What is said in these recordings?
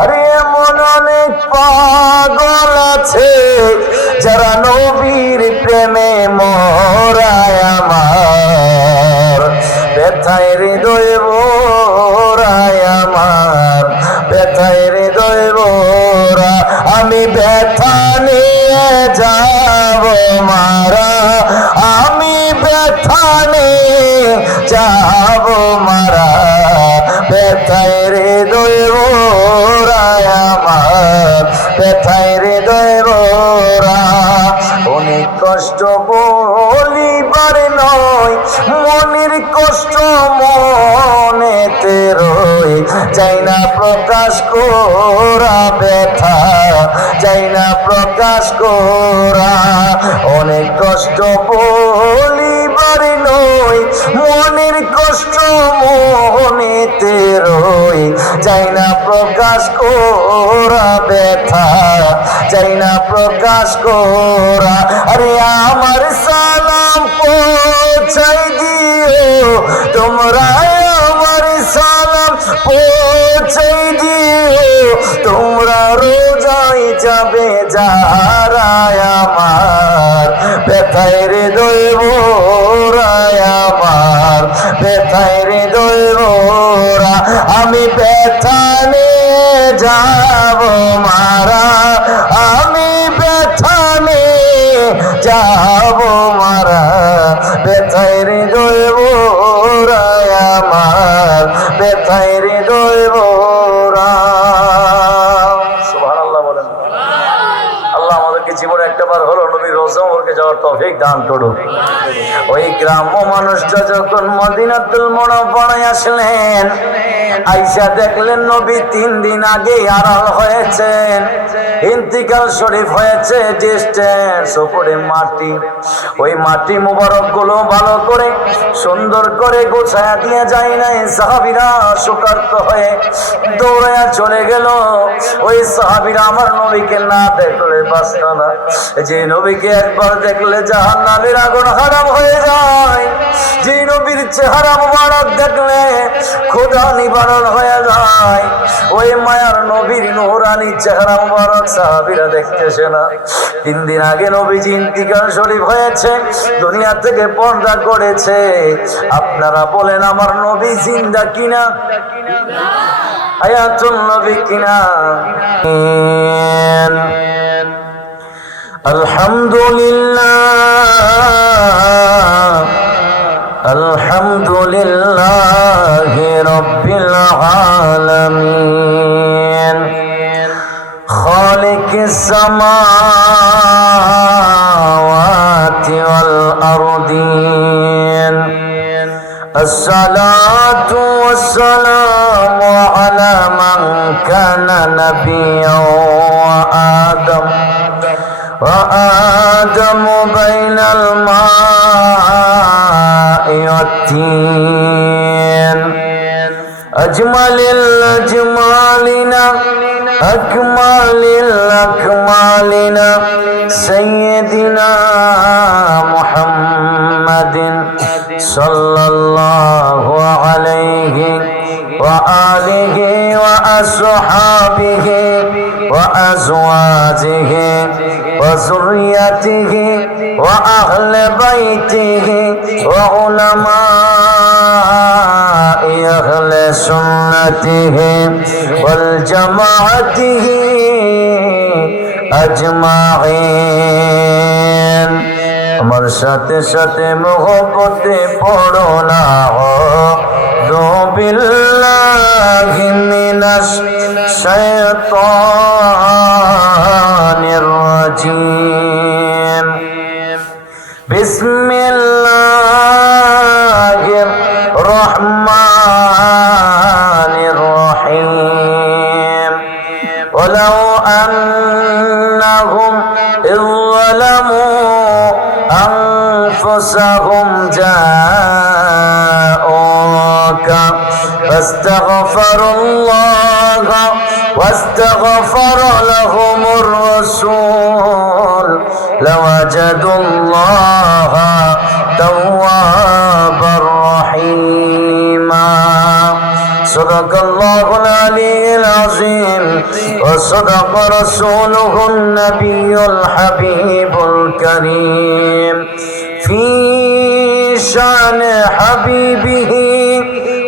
আরে এমন অনেক পাগল আছে যারা নবীর প্রেমে মরায় আমার ব্যথায় হৃদয় ভরায় আমার ব্যথায় হৃদয় ভরা আমি ব্যথা নিয়ে যাব মারা আমি ব্যথা নিয়ে যাব মারা ব্যথায় হৃদয় ভরায় আমার ব্যথায় হৃদয় ভরা অনেক কষ্ট বলিবার নয় মনের কষ্ট মনেতে রই যাই না প্রকাশ করা ব্যথা যাই না প্রকাশ করা অনেক কষ্ট বলিবার নয় মনের কষ্ট মনেতে রই যাই না প্রকাশ করা ব্যথা যাই না প্রকাশ করা আরে আমার সালাম পৌঁছাই দিও তোমরা আমার সালাম পৌঁছাই দিও তোমরা রোজাই যাবে যারা আমার ব্যথায় হৃদয় ভরায় আমার ব্যথায় হৃদয় ভরা আমি ব্যথা নিয়ে যাব মারা আমি ব্যথা নিয়ে যাব মারা ব্যথায় হৃদয় ভরায় আমার ব্যথায় হৃদয় ভরা সুবহানাল্লাহ বলেন আল্লাহ আমাদেরকে জীবনে একটাবার হলো নবীর রওজা মুবারকে যাওয়ার তৌফিক দান করুন ওই গ্রাম্য মানুষটা যখন মদিনাতুল মুনাওয়ারায় আসলেন আয়েশা দেখলেন নবী 3 দিন আগে আড়াল হয়েছেন ইন্তিকাল শরীফ হয়েছে ডিস্টেন্স উপরে মাটি ওই মাটি মুবারক গুলো ভালো করে সুন্দর করে গোছায়া দিয়ে যায় নাই সাহাবীরা শোকার্ত হয়ে দৌড়ায়া চলে গেল ওই সাহাবীরা আমার নবীকে না দেখলে বাঁচত না যে নবীকে একবার দেখলে জাহান্নামের আগুন হারাম হয়ে যায় যে নবীর চেহারা মুবারক দেখলে ক্ষুধা নিবারণ হয়ে যায় ওই মায়ার নবীর নূরানি চেহারা মুবারক সাহাবীরা দেখতেছে না 3 দিন আগে নবীজি ইন্তিকাল শরীফ হয়েছে দুনিয়া থেকে পর্দা করেছে আপনারা বলেন আমার নবী জিন্দা কিনা হায়াতুন নবী কিনা আলহামদুলিল্লাহ আলহামদুলিল্লাহি রাব্বিল আলামিন খালিকিস সামাওয়াতি ওয়াল আরদিন الصلاة والسلام على من كان نبيا وآدم بين الماء والتين أجمل الأجمالين أكمل الأكمالين سيدنا محمد صلى الله عليه وآله وأصحابه وأزواجه وذريته وأهل بيته وعلماء أهل سنته والجماعته أجمعين আমার সাথে সাথে মোহব্বতে পড়ো না আউযু বিল্লাহি মিনাশ শাইতানির রাজীম বিসমিল্লাহির রহমানির রহিম ওয়ালাউ আন্নাহুম ইযলামু أنفسهم جاءوك فاستغفروا الله واستغفر لهم الرسول لوجدوا الله توابا رحيما সাদাকাল্লাহুল আলিয়্যুল আযীম ওয়া সাদাকা রাসূলুহুন নাবিয়্যুল হাবিবুল কারীম ফি শান হাবিবিহি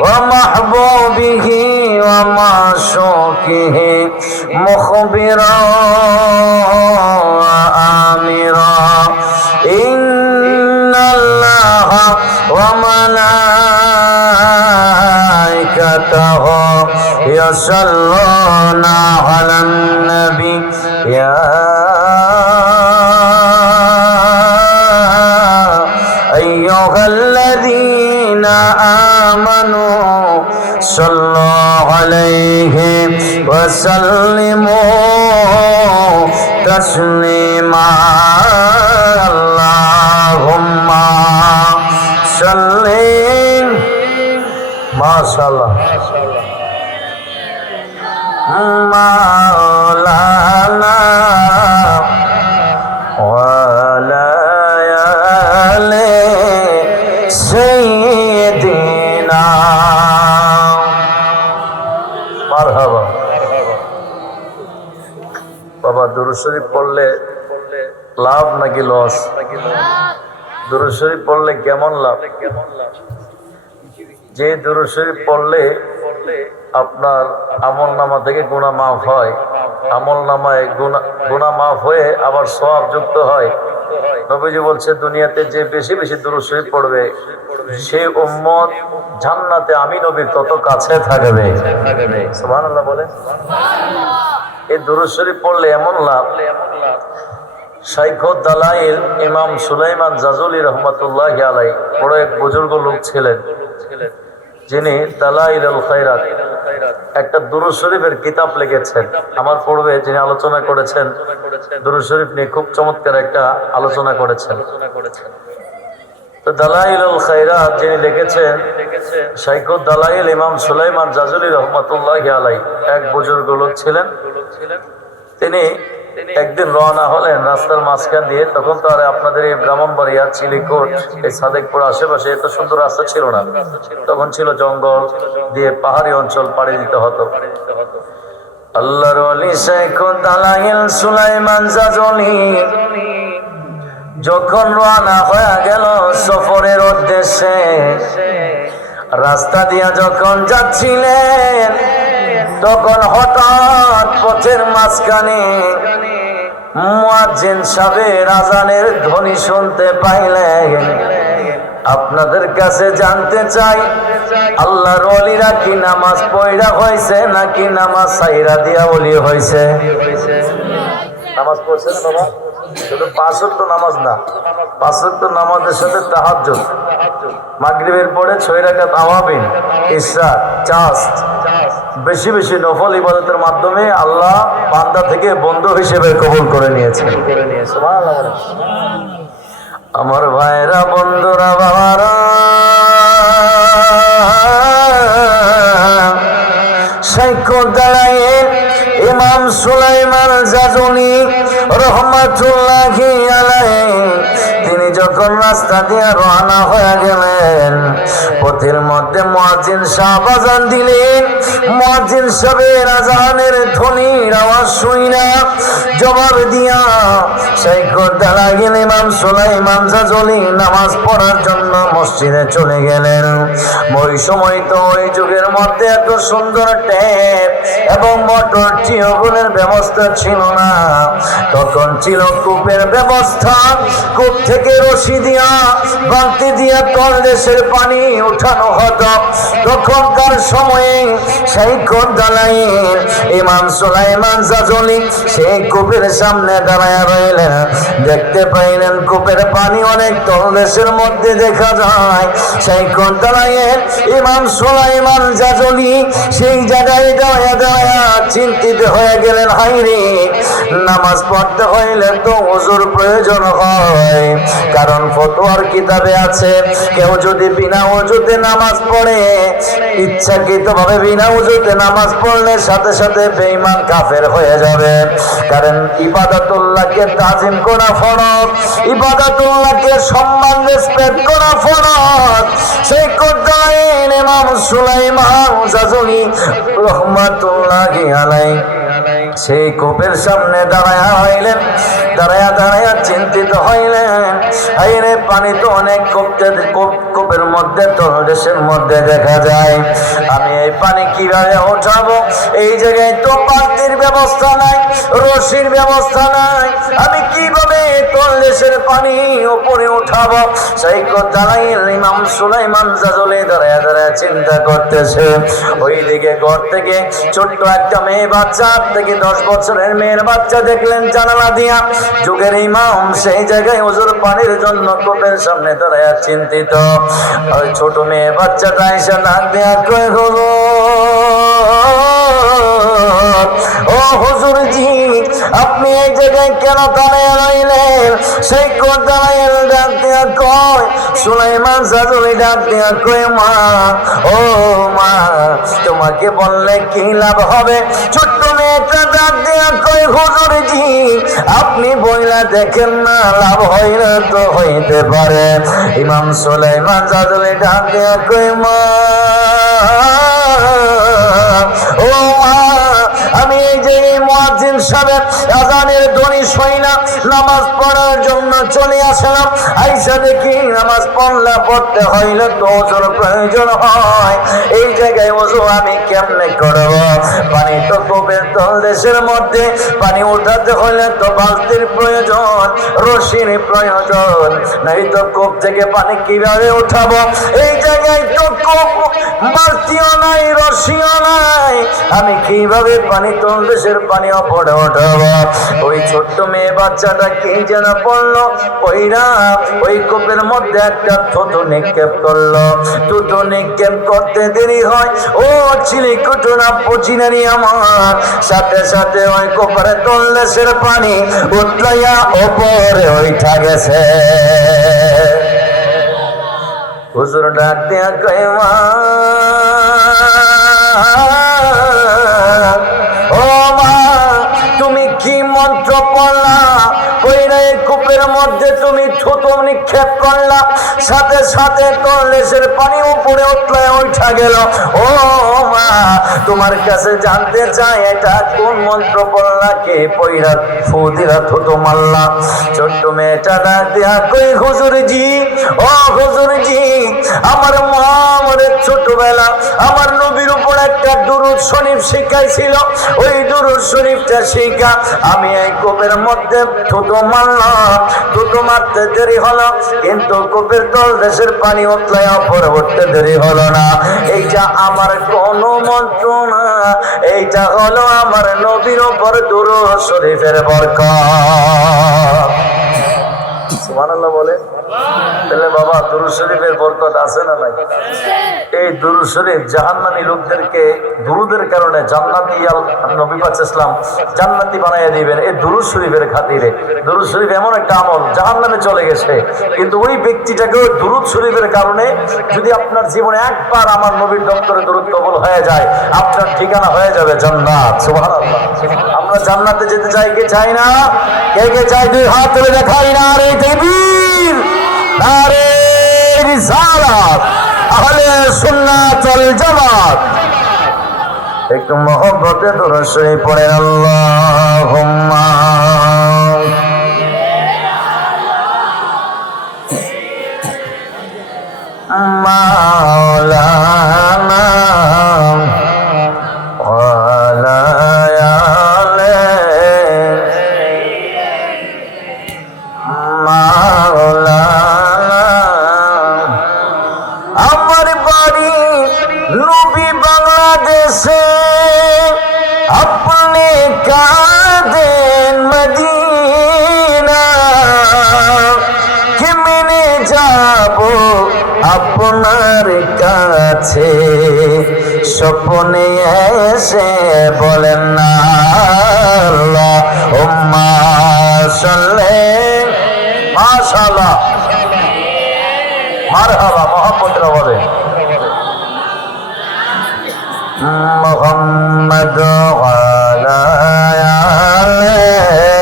ওয়া মাহবুবিহি ওয়া মাশুকিহি মুখবিরা ওয়া আমিরা ইন্নাল্লাহা ওয়া মালাইকাতাহু ইয়াসাল্লুনা আলান নবী ইয়া আইয়ুহাল্লাযীনা আমানু সাল্লু আলাইহি ওয়া সাল্লিমু তাসলিমা আল্লাহুম্মা সাল্লি মাশাআল্লাহ মাওলানা ওয়া আলা আলি সাইয়্যিদিনা মারহাবা। বাবা দুরূদ শরীফ পড়লে লাভ নাকি লস? দুরূদ শরীফ পড়লে কেমন লাভ? যে দুরূদ শরীফ পড়লে আপনার আমল নামা থেকে গুনাহ মাফ হয়, আমল নামায় গুনাহ মাফ হয়ে আবার সওয়াব যুক্ত হয়। নবীজি বলছে দুনিয়াতে যে বেশি বেশি দুরূদ শরীফ পড়বে সে উম্মত জান্নাতে আমি নবীর তত কাছে থাকবে। সুবহানাল্লাহ বলেন। এই দুরূদ শরীফ পড়লে এমন লাভ। শাইখুদ দালাইল ইমাম সুলাইমান জাজুলি রহমাতুল্লাহি আলাইহি বড় এক বুজুর্গ লোক ছিলেন, যিনি দালাইলুল খায়রাত একটা দুরূদ শরীফের কিতাব লিখেছেন। আমার পূর্বে যিনি আলোচনা করেছেন দুরূদ শরীফ নিয়ে খুব চমৎকার একটা আলোচনা করেছেন। তো দালাইলুল খায়রাত যিনি লিখেছেন শাইখুদ দালাইল ইমাম সুলাইমান জাজুলি রহমাতুল্লাহি আলাইহি এক বুজুর্গ লোক ছিলেন। তিনি একদিন রওনা হলেন রাস্তার মাঝখান দিয়ে। তখন তো আর আপনাদের এই ব্রাহ্মণবাড়িয়া, চিলিকোট, এই সাদেকপুর আশেপাশে এত সুন্দর রাস্তা ছিল না। তখন ছিল জঙ্গল দিয়ে পাহাড়ি অঞ্চল পাড়ি দিতে হতো। আল্লাহর ওলি শাইখুদ দালাইল সুলাইমান জাজুলি যখন রওনা হয়ে গেল সফরের উদ্দেশ্যে, রাস্তা দিয়া যখন যাচ্ছিলেন তখন হঠাৎ পথের মাঝখানে মুয়াজ্জিন সাহেবের আজানের ধ্বনি শুনতে পাইলেন। আপনাদের কাছে জানতে চাই আল্লাহর ওলিরা কি নামাজ পড়া হয়েছে নাকি নামাজ সাইরা দিয়া ওলি হয়েছে? নামাজ পড়ছেন বাবা? শুধু 5 ওয়াক্ত নামাজ না, 5 ওয়াক্ত নামাজের সাথে তাহাজ্জুদ, মাগরিবের পরে 6 রাকাত আওয়াবিন, ইশরা, চাঁদ, বেশি বেশি নফল ইবাদতের মাধ্যমে আল্লাহ বান্দা থেকে বন্ধু হিসেবে কবুল করে নিয়েছেন। সুবহানাল্লাহ। আমার ভাইরা, বন্ধুরা, বাবারা, শাইখুদ দালাইল ইমাম সুলাইমান জাজুলি রহমাতুল্লাহি আলাইহি তিনি যখন রাস্তা দিয়ে রওনা হয়ে গেলেন, পথের মধ্যে মুয়াজ্জিন সাহেব আযান দিলেন। মুয়াজ্জিন সাহেবের আযানের ধ্বনির আওয়াজ শুইনা জবাব দিয়া শাইখুদ দালাইল ইমাম সুলাইমান জাজুলি নামাজ পড়ার জন্য মসজিদে চলে গেলেন। ওই সময় তো ওই যুগের মধ্যে এত সুন্দর ট্যাপ এবং মোটর টিউবওয়েলের ব্যবস্থা ছিল না। তখন ছিল কূপের ব্যবস্থা। কূপ থেকে রশি দিয়া বালতি দিয়া তল দেশের পানি উঠানো হতো। তখনকার সময়ে শাইখুদ দালাইল ইমাম সুলাইমান জাজুলি সেই কূপের সামনে দাঁড়ায় রইলেন। দেখতে পাইলেন কূপের পানি অনেক তল দেশের মধ্যে দেখা যায়। শাইখুদ দালাইল ইমাম সুলাইমান জাজুলি সেই জায়গায় দাঁড়ায় দাঁড়ায় চিন্তিত হয়ে গেলেন, হায়রে নামাজ পড়তে হইলে তো ওযুর প্রয়োজন হয়। কারণ ফতোয়ার কিতাবে আছে কেউ যদি বিনা ওযুতে নামাজ পড়ে, ইচ্ছাকৃতভাবে বিনা ওযুতে নামাজ পড়লে সাথে সাথে বেঈমান কাফের হয়ে যাবে। কারণ ইবাদতুল্লাহকে তাজিম করা ফরজ, ইবাদতুল্লাহকে সম্মান রেসপেক্ট করা ফরজ। সেই কোরআন ইমাম সুলাইমান জাজুলি রহমাতুল্লাহি আলাইহি সেই কূপের সামনে দাঁড়ায়া হইলেন, দাঁড়ায়া চিন্তিত হইলেন, হায়রে পানি তো অনেক কূপের মধ্যে তলদেশের মধ্যে দেখা যায়, আমি এই পানি কিভাবে উঠাবো? এই জায়গায় তো পানির ব্যবস্থা নাই, রশির ব্যবস্থা নাই, আমি কিভাবে তলদেশের পানি উপরে উঠাবো? সেই কথা ইমাম সুলাইমান জাজুলি দাঁড়ায়া চিন্তা করতেছে। ওইদিকে ঘর থেকে ছোট্ট একটা মেয়ে বাচ্চা, থেকে 10 বছরের মেয়ের বাচ্চা দেখলেন জানালা দিয়া। যুগের ইমাম সেই জায়গায় হুজুর পানির জন্য কূপের সামনে দাঁড়ায়া চিন্তিত। ওই ছোট মেয়ে বাচ্চাটা এসে ডাক দেয়া কয়, ও হুজুর জি, আপনি এই জায়গায় কেন দাঁড়িয়ে রইলেন? সেই কোরআন ডাক দেয়া কয়, সুলাইমান জাজুলি ডাক দেয়া কয়, মা ও মা, তোমাকে বললে কি লাভ হবে? ছোট্ট মেয়েটা ডাক দেয়া কয়, হুজুর জি, আপনি বইলা দেখেন না, লাভ হইলে তো হইতে পারে। ইমাম সুলাইমান জাজুলি ডাক দেয়া কয়, মা ও মা, আমি এই যে মুয়াজ্জিন সাহেব আযানের ধ্বনি শুনি না, নামাজ পড়ার জন্য চলে আসলাম। আইসা দেখি নামাজ পড়তে হইলে তো ওজোর প্রয়োজন হয়, এই জায়গায় ওজু আমি কেমনে করব? পানি তো কূপের তলদেশের মধ্যে, পানি উঠাতে হলে তো বালতির প্রয়োজন, রশির প্রয়োজন, নাই তো কূপ থেকে পানি কিভাবে উঠাবো? এই জায়গায় তো কূপ, বালতিও নাই, রশিও নাই, আমি কিভাবে পানি তলদেশের পানি উপরে উঠাবো? ওই ছোট্ট মেয়ে বাচ্চাটা কি যেন পড়লো, ওইরা ওই কূপের মধ্যে একটা থুতু নিক্ষেপ করলো। থুতু নিক্ষেপ করতে দেরি হয়, ও চিলি কুটুনা পচিনারি আমার, সাথে সাথে ওই কূপের তলদেশের পানি উতলাইয়া উপরে উঠা গেছে। হুজুর ডাক দেয়া কয়, মা ও মা, তুমি কি মন্ত্র পড়লা? কইরা এই কূপের মধ্যে তুমি থুতু নিক্ষেপ করলা, সাথে সাথে তলদেশের পানি উপরে উঠলে উঠা গেল। ও মা, তোমার কাছে জানতে চাই, এটা কোন মন্ত্র পড়লা, কে পইরা ফুদিরা থুতু মারলা? ছোট্ট মেয়েটা ডাক দিয়া কই, হুজুর জি, ও হুজুর জি, আমার মা আমারে ছোটবেলা আমার নবীর উপর একটা দুরূদ শরীফ শিখাইছিল, ওই দুরূদ শরীফটা শিখা আমি এই কূপের মধ্যে থুতু মারলাম। থুতু মারতে দেরি হলো, কিন্তু কূপের তলদেশের পানি উতলায় উপরে উঠতে দেরি হলো না। এইটা আমার কোনো মন্ত্র না, এইটা হলো আমার নবীর উপর দুরূদ শরীফের বরকত। সুবহানাল্লাহ বলে। তাহলে বাবা, দুরূদ শরীফের বরকত আছে না নাই? এই দুরূদ শরীফ জাহান্নামী লোকদেরকে দুরূদের কারণে জান্নাতি, নবী পাক ইসলাম জান্নাতি বানাইয়া দিবেন এই দুরূদ শরীফের খাতিরে। দুরূদ শরীফ এমন একটা আমল, জাহান্নামে চলে গেছে, কিন্তু ওই ব্যক্তিটাকেও দুরূদ শরীফের কারণে, যদি আপনার জীবনে একবার আমার নবীর দপ্তরে দুরূদ কবুল হয়ে যায়, আপনার ঠিকানা হয়ে যাবে জান্নাত। সুবহানাল্লাহ। আমরা জান্নাতে যেতে চাই কি চাই না? কে কে চাই? দুই হাত তুলে দেখাই না রে তাকবীর, নারে রিসালাত, আহলে সুন্নাত ওয়াল জামাত। একটু মহব্বতে দুরূদ শরীফ পড়েন, আল্লাহুম্মা মাওলানা ওয়ালা আলে মাওলানা। আমার বাড়ি নবী বাংলাদেশে, আপনি কাঁদেন মদিনা, কেমনে যাব আপনার কাছে? স্বপ্নে এসে বলেন না, আল্লাহুম্মা সাল্লি, মাশাআল্লাহ, মারহাবা, মুহাম্মদ বলে মুহাম্মদ ওয়া আলা আলিহি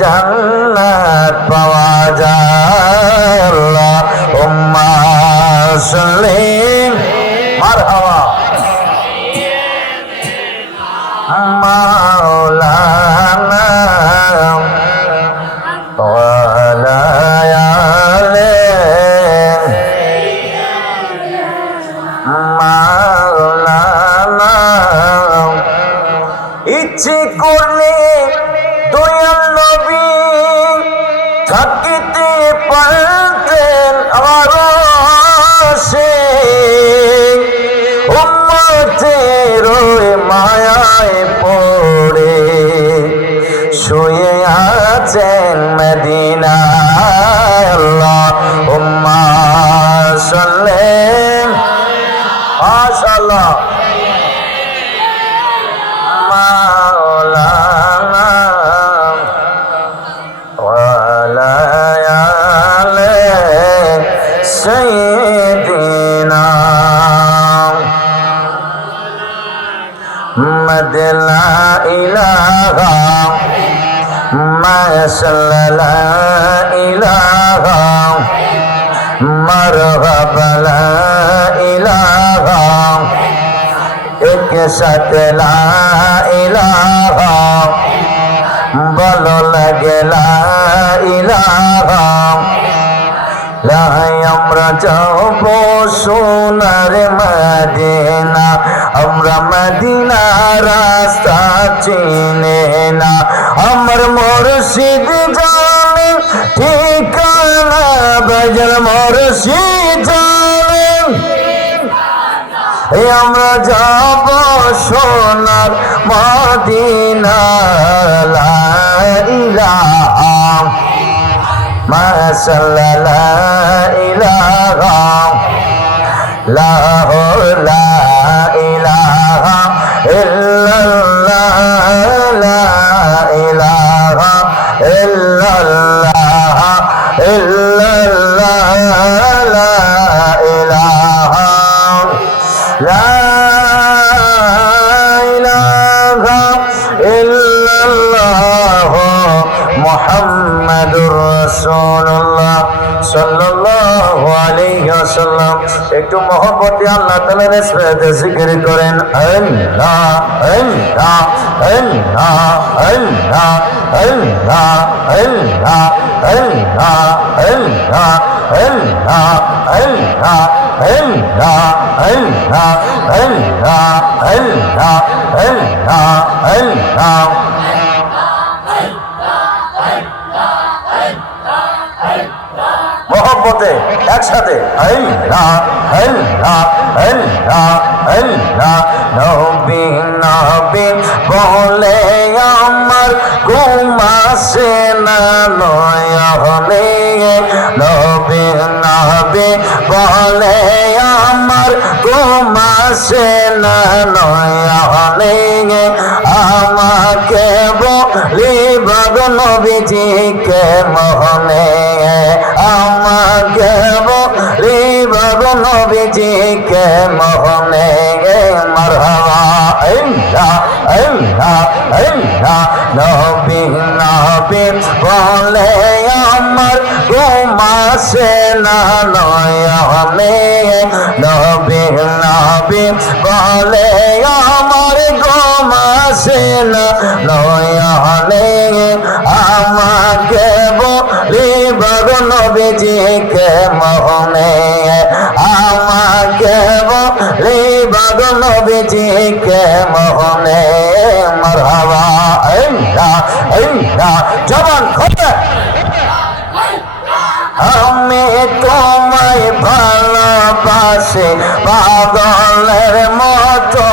জান্নাত পাওয়া যায়। আল্লাহুম্মা সাল্লি মারহাবা মাওলানা ওয়ালা আলে মাওলানা। ইচ্ছে করলে দয়াল নবী থাকিতে পারতেন আরশে, উম্মতের মায়ায় পড়ে শুয়ে আছেন মদিনায়। আল্লাহুম্মা সাল্লি মাশাআল্লাহ মাওলানা ওয়ালা আলে সাইয়্যিদিনা মুহাম্মদ লা ইলাহা মাশাআল্লাহ লা ইলাহা মারহাবা লা ইলাহা এক সাথে লা ইলাহা ভালো লাগে লা ইলাহা। লাই আমরা যাব সোনার মদিনা, আমরা মদিনা রাস্তা চিনে না। আমার মুর্শিদ জানে ঠিকানা, বাজার মুর্শিদ জানে আমরা যাব সোনার মদিনা। লা ইলাহা মাশাআল্লাহ লা ইলাহা লা ইলাহা ইল্লাল্লাহ লা ইলাহা ইল্লাল্লাহ ইল্লাল্লাহ লা ইলাহা লা ইলাহা ইল্লাল্লাহ মুহাম্মাদুর রাসূলুল্লাহ সাল্লাল্লাহু আলাইহি ওয়াসাল্লাম। একটু মহব্বতে আল্লাহ তাআলার ইসমিতে জিকির করেন আল্লাহ আল্লাহ আল্লাহ আল্লাহ আল্লাহ আল্লাহ আল্লাহ আল্লাহ আল্লাহ আল্লাহ আল্লাহ আল্লাহ আল্লাহ আল্লাহ আল্লাহ আল্লাহ। মহব্বতে একসাথে আল্লাহ আল্লাহ আল্লাহ আল্লাহ। নবী নবী বলে আমার ঘুম আসে না নয়নে, নবী নবী বলে আমার ঘুম আসে না নয়নে। আমাকে বলি ভগ নবীজিকে মোহনে, আমাকে বলি ভগ নবীজিকে মোহনে। মারহাবা আল্লাহ আল্লাহ আল্লাহ। নবী নবী বলে আমার ঘুম আসে না নয়নে, নবী নবী বলে আমার ঘুম আসে না নয়নে। আমাকে বলি ভগ নবীজিকে মোহনে, আমাকে বলি ভগ নবীজিকে মোহনে। মারহাবা আল্লাহ আল্লাহ। জবান খুলে আমি তোমায় ভালোবাসি পাগলের মতো,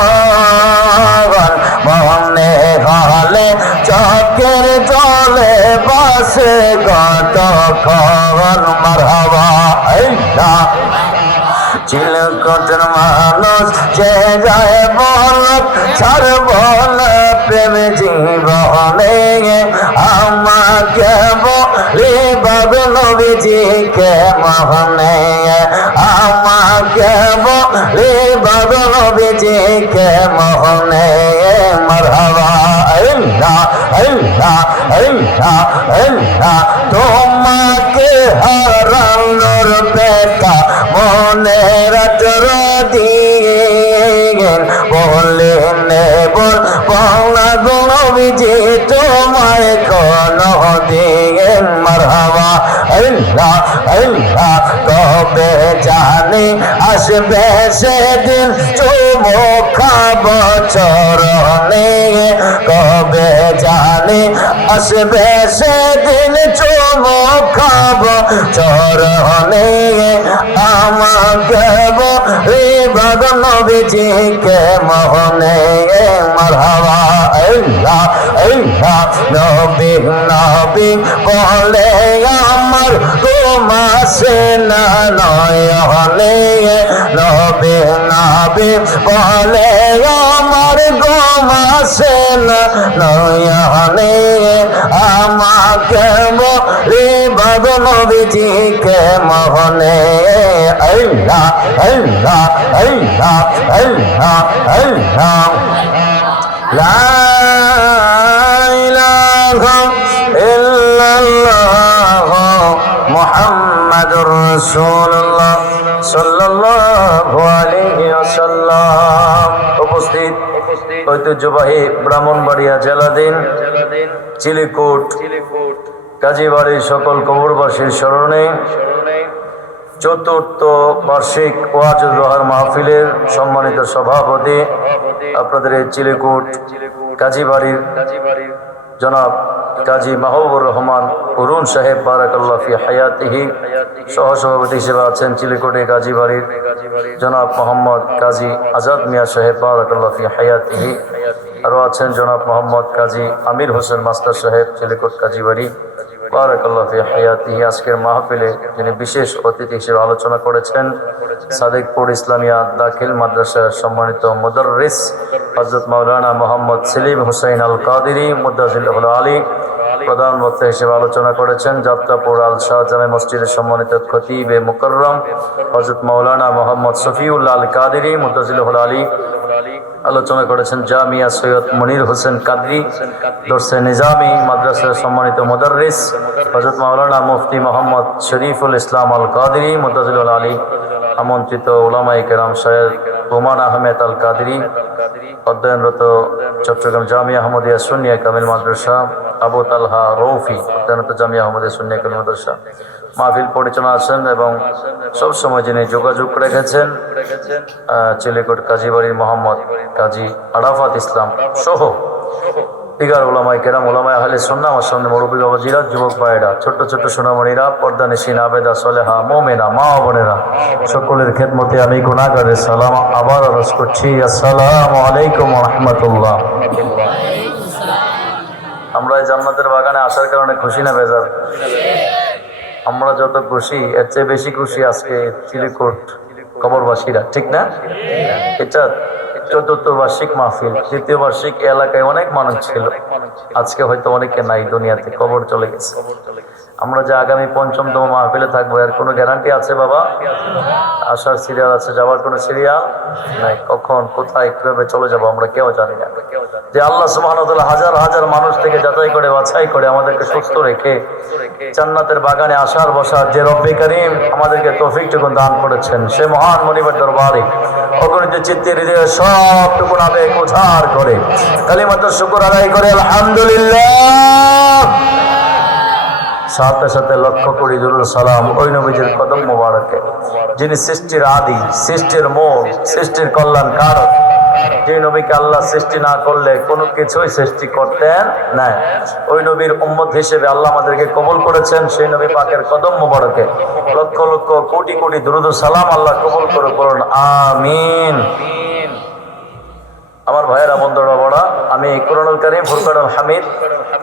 মনে হলে চোখের জলে বসে কতক্ষণ। মারহাবা আল্লাহ। চিল কঠিন মানুষ যে যায় বল ছাড় বল প্রেম জীবনে আমাকে বলি বাবু নবীজিকে মহনে আমাকে বলি বাবু নবীজিকে মহনে মারহাবা আল্লাহ আল্লাহ আল্লাহ আল্লাহ তোমাকে হারানোর বেটা মনে রাতর দিন বলে বল বলা নবীজি তোমায় কোন দিন মারহাবা আল্লাহ আল্লাহ কবে জানি আসবে সেদিন চুমো খাবো চরণে কবে জানি আসবে সেদিন চুমো খাবো চরণে আমাকে বলি বাবা নবীজিকে মহনে মারহাবা আল্লাহ আল্লাহ নবী নবী বলে আমার ঘুমাসে না নয়নে নবী নবী বলে আমার ঘুমাসে না নয়নে আমাকে বলি বাবা নবীজিকে মহনে আল্লাহ আল্লাহ আল্লাহ আল্লাহ আল্লাহ লা ইলাহা ইল্লাল্লাহ মুহাম্মাদুর রাসূলুল্লাহ সাল্লাল্লাহু আলাইহি ওয়াসাল্লাম। উপস্থিত ঐতিহ্যবাহী ব্রাহ্মণবাড়িয়া জেলাধীন চিলিকোট কাজীবাড়ির সকল কবরবাসীর স্মরণে চতুর্থ বার্ষিক ওয়াজুল রোহার মাহফিলের সম্মানিত সভাপতি আপনাদের এই চিলিকোট কাজীবাড়ির জনাব কাজী মাহবুবুর রহমান অরুণ সাহেব বারাকাল্লাহ ফি হায়াতিহি, সহসভাপতি হিসেবে আছেন চিলিকোটে কাজীবাড়ির জনাব মোহাম্মদ কাজী আজাদ মিয়া সাহেব বারাকাল্লাহ ফি হায়াতিহি, আরও আছেন জনাব মোহাম্মদ কাজী আমির হোসেন মাস্টার সাহেব চিলিকোট কাজীবাড়ি বারাকাল্লাহ ফি হায়াতিহি। আজকের মাহফিলে যিনি বিশেষ অতিথি হিসেবে আলোচনা করেছেন সাদেকপুর ইসলামিয়া দাখিল মাদ্রাসার সম্মানিত মুদাররিস হযরত মাওলানা মোহাম্মদ সেলিম হুসাইন আল কাদেরী মুদাজিল্লাহুল আলী। প্রধান বক্তা হিসেবে আলোচনা করেছেন যাত্রাপুর আল শাহ জামে মসজিদের সম্মানিত খতিবে মুকররম হযরত মাওলানা মোহাম্মদ শফিউল্লাহ আল কাদেরী মুদাজিল্লাহুল আলী। আলোচনা করেছেন জামিয়া সৈয়দ মনির হোসেন কাদরি দরসে নিজামি মাদ্রাসার সম্মানিত মুদাররিস হযরত মাওলানা মুফতি মোহাম্মদ শরীফুল ইসলাম আল কাদেরী মুদাজিল্লাহুল আলী। আমন্ত্রিত উলামায়ে কেরাম শায়েখ ওমান আহমেদ আল কাদেরী, অধ্যয়নরত চট্টগ্রাম জামিয়া আহমদিয়া সুন্নিয়া কামিল মাদ্রাসা আবু তালহা রৌফি, অধ্যয়নরত জামিয়া আহমদিয়া সুন্নিয়া কামিল মাদ্রাসা। মাহফিল পরিচালনা আছেন এবং সবসময় যিনি যোগাযোগ রেখেছেন চিলিকোট কাজীবাড়ির মোহাম্মদ কাজী আরাফাত ইসলাম সহ দিগার ওলামায়ে কেরাম, ওলামায়ে আহলে সুন্নাহ, আমার সামনে মুরব্বী বাবাজিরা, যুবক ভাইয়েরা, ছোট্ট ছোট্ট সোনামণিরা, পর্দানিশীন আবেদা সলেহা মোমেনা মা বোনেরা, সকলের খেদমতে আমি গুনাহগারের সালাম আবার আরজ করছি, আসসালামু আলাইকুম ওয়া রাহমাতুল্লাহ। আমরা এই জান্নাতের বাগানে আসার কারণে খুশি না বেজার? আমরা যত খুশি এর চেয়ে বেশি খুশি আজকে চিলিকোট কবরবাসীরা, ঠিক না? এটা চতুর্থ বার্ষিক মাহফিল, তৃতীয় বার্ষিক এলাকায় অনেক মানুষ ছিল, আজকে হয়তো অনেকে নাই, দুনিয়াতে কবর চলে গেছে। আমরা যে আগামী পঞ্চমতম মাহফিলে থাকবো এর কোনো গ্যারান্টি আছে বাবা? আসার সিরিয়াল আছে, যাওয়ার কোনো সিরিয়াল নাই। কখন কোথায় কিভাবে চলে যাবো আমরা কেউ জানি না। যে আল্লাহ সুবহানাহু ওয়া তাআলা হাজার হাজার মানুষ থেকে যাচাই করে বাছাই করে আমাদেরকে সুস্থ রেখে জান্নাতের বাগানে আসার বসার যে রব্বে কারীম আমাদেরকে তৌফিকটুকু দান করেছেন, সে মহান মনিবের দরবারে অগণিত চিত্তে হৃদয়ে সবটুকু আবেগ উজাড় করে কালিমাতুর শুকর আদায় করে আলহামদুলিল্লাহ। সাথে সাথে লক্ষ্য করি দুরূদ সালাম ওই নবীজির কদম মোবারকে, যিনি সৃষ্টির আদি, সৃষ্টির মূল, সৃষ্টির কল্যাণ কারক, যে নবীকে আল্লাহ সৃষ্টি না করলে কোনো কিছুই সৃষ্টি করতেন না। ওই নবীর উম্মত হিসেবে আল্লাহ আমাদেরকে কবুল করেছেন। সেই নবী পাকের কদম মোবারকে লক্ষ লক্ষ কোটি কোটি দুরূদ সালাম আল্লাহ কবুল করে পড়ুন, আমিন। আমার ভাইয়েরা, বন্ধুরা, বড়া, আমি আমি কুরআনুল কারীম ফুরকানুল হামিদ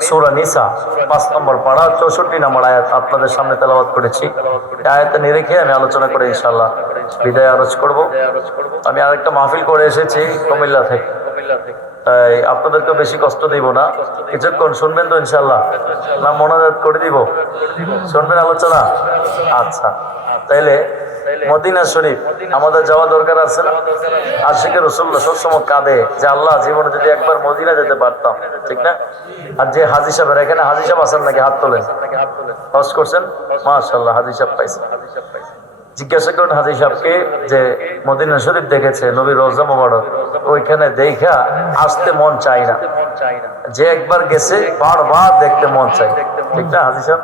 সূরা নিসা 5 নম্বর পারা 64 নম্বর আয়াত আপনাদের সামনে তেলাওয়াত করেছি। এই আয়াতটা নিরেখে আমি আলোচনা করে ইনশাআল্লাহ বিদায় আরজ করব। আমি আরেকটা মাহফিল করে এসেছি কুমিল্লা থেকে, তাই আপনাদেরকে বেশি কষ্ট দিব না, কিছুক্ষণ শুনবেন তো ইনশাআল্লাহ, না মোনাজাত করে দিব? শুনবেন আলোচনা? আচ্ছা, তাইলে মদিনা শরীফ আমাদের যাওয়া দরকার আছে না? আশিকে রাসূলুল্লাহ সবসময় কাঁদে যে আল্লাহ জীবনে যদি একবার মদিনা যেতে পারতাম, ঠিক না? আর যে হাজী সাহেবের, এখানে হাজী সাহেব আছেন নাকি? হাত তোলেন। হজ করছেন? মাশাআল্লাহ, হাজী সাহেব পাইছেন। জিজ্ঞাসা করেন হাজী সাহেবকে যে মদিনা শরীফ দেখেছে, নবীর রওজা মোবারক, ওইখানে দেখা আসতে মন চায় না, যে একবার গেছে বারবার দেখতে মন চাই, ঠিক না হাজী সাহেব?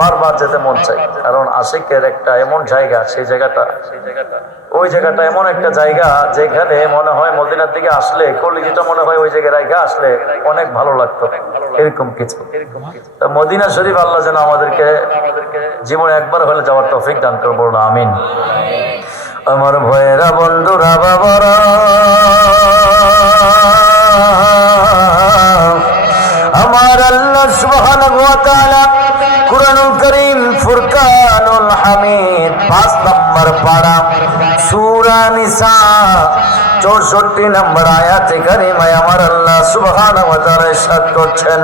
বারবার যেতে মন চাই, কারণ আশিকের একটা এমন জায়গা, সেই জায়গাটা, ওই জায়গাটা এমন একটা জায়গা যেখানে মনে হয় মদিনার দিকে আসলে কলিজাটা মনে হয় ওই জায়গায় রাখা আসলে অনেক ভালো লাগতো, এরকম কিছু। তা মদিনা শরীফ আল্লাহ যেন আমাদেরকে জীবনে একবার হলে যাওয়ার তৌফিক দান করুন, বলুন আমিন। আমার ভয়েরা বন্ধুরা বাবারা, আমার আল্লাহ সুবহানাহু ওয়া তাআলা কুরআনুল কারীম ফুরকানুল হামিদ 5 নম্বর পারা সূরা নিসা 64 নম্বর আয়াতে কারিমায় আমার আল্লাহ সুবহানাহু ওয়া তাআলা ইরশাদ করছেন,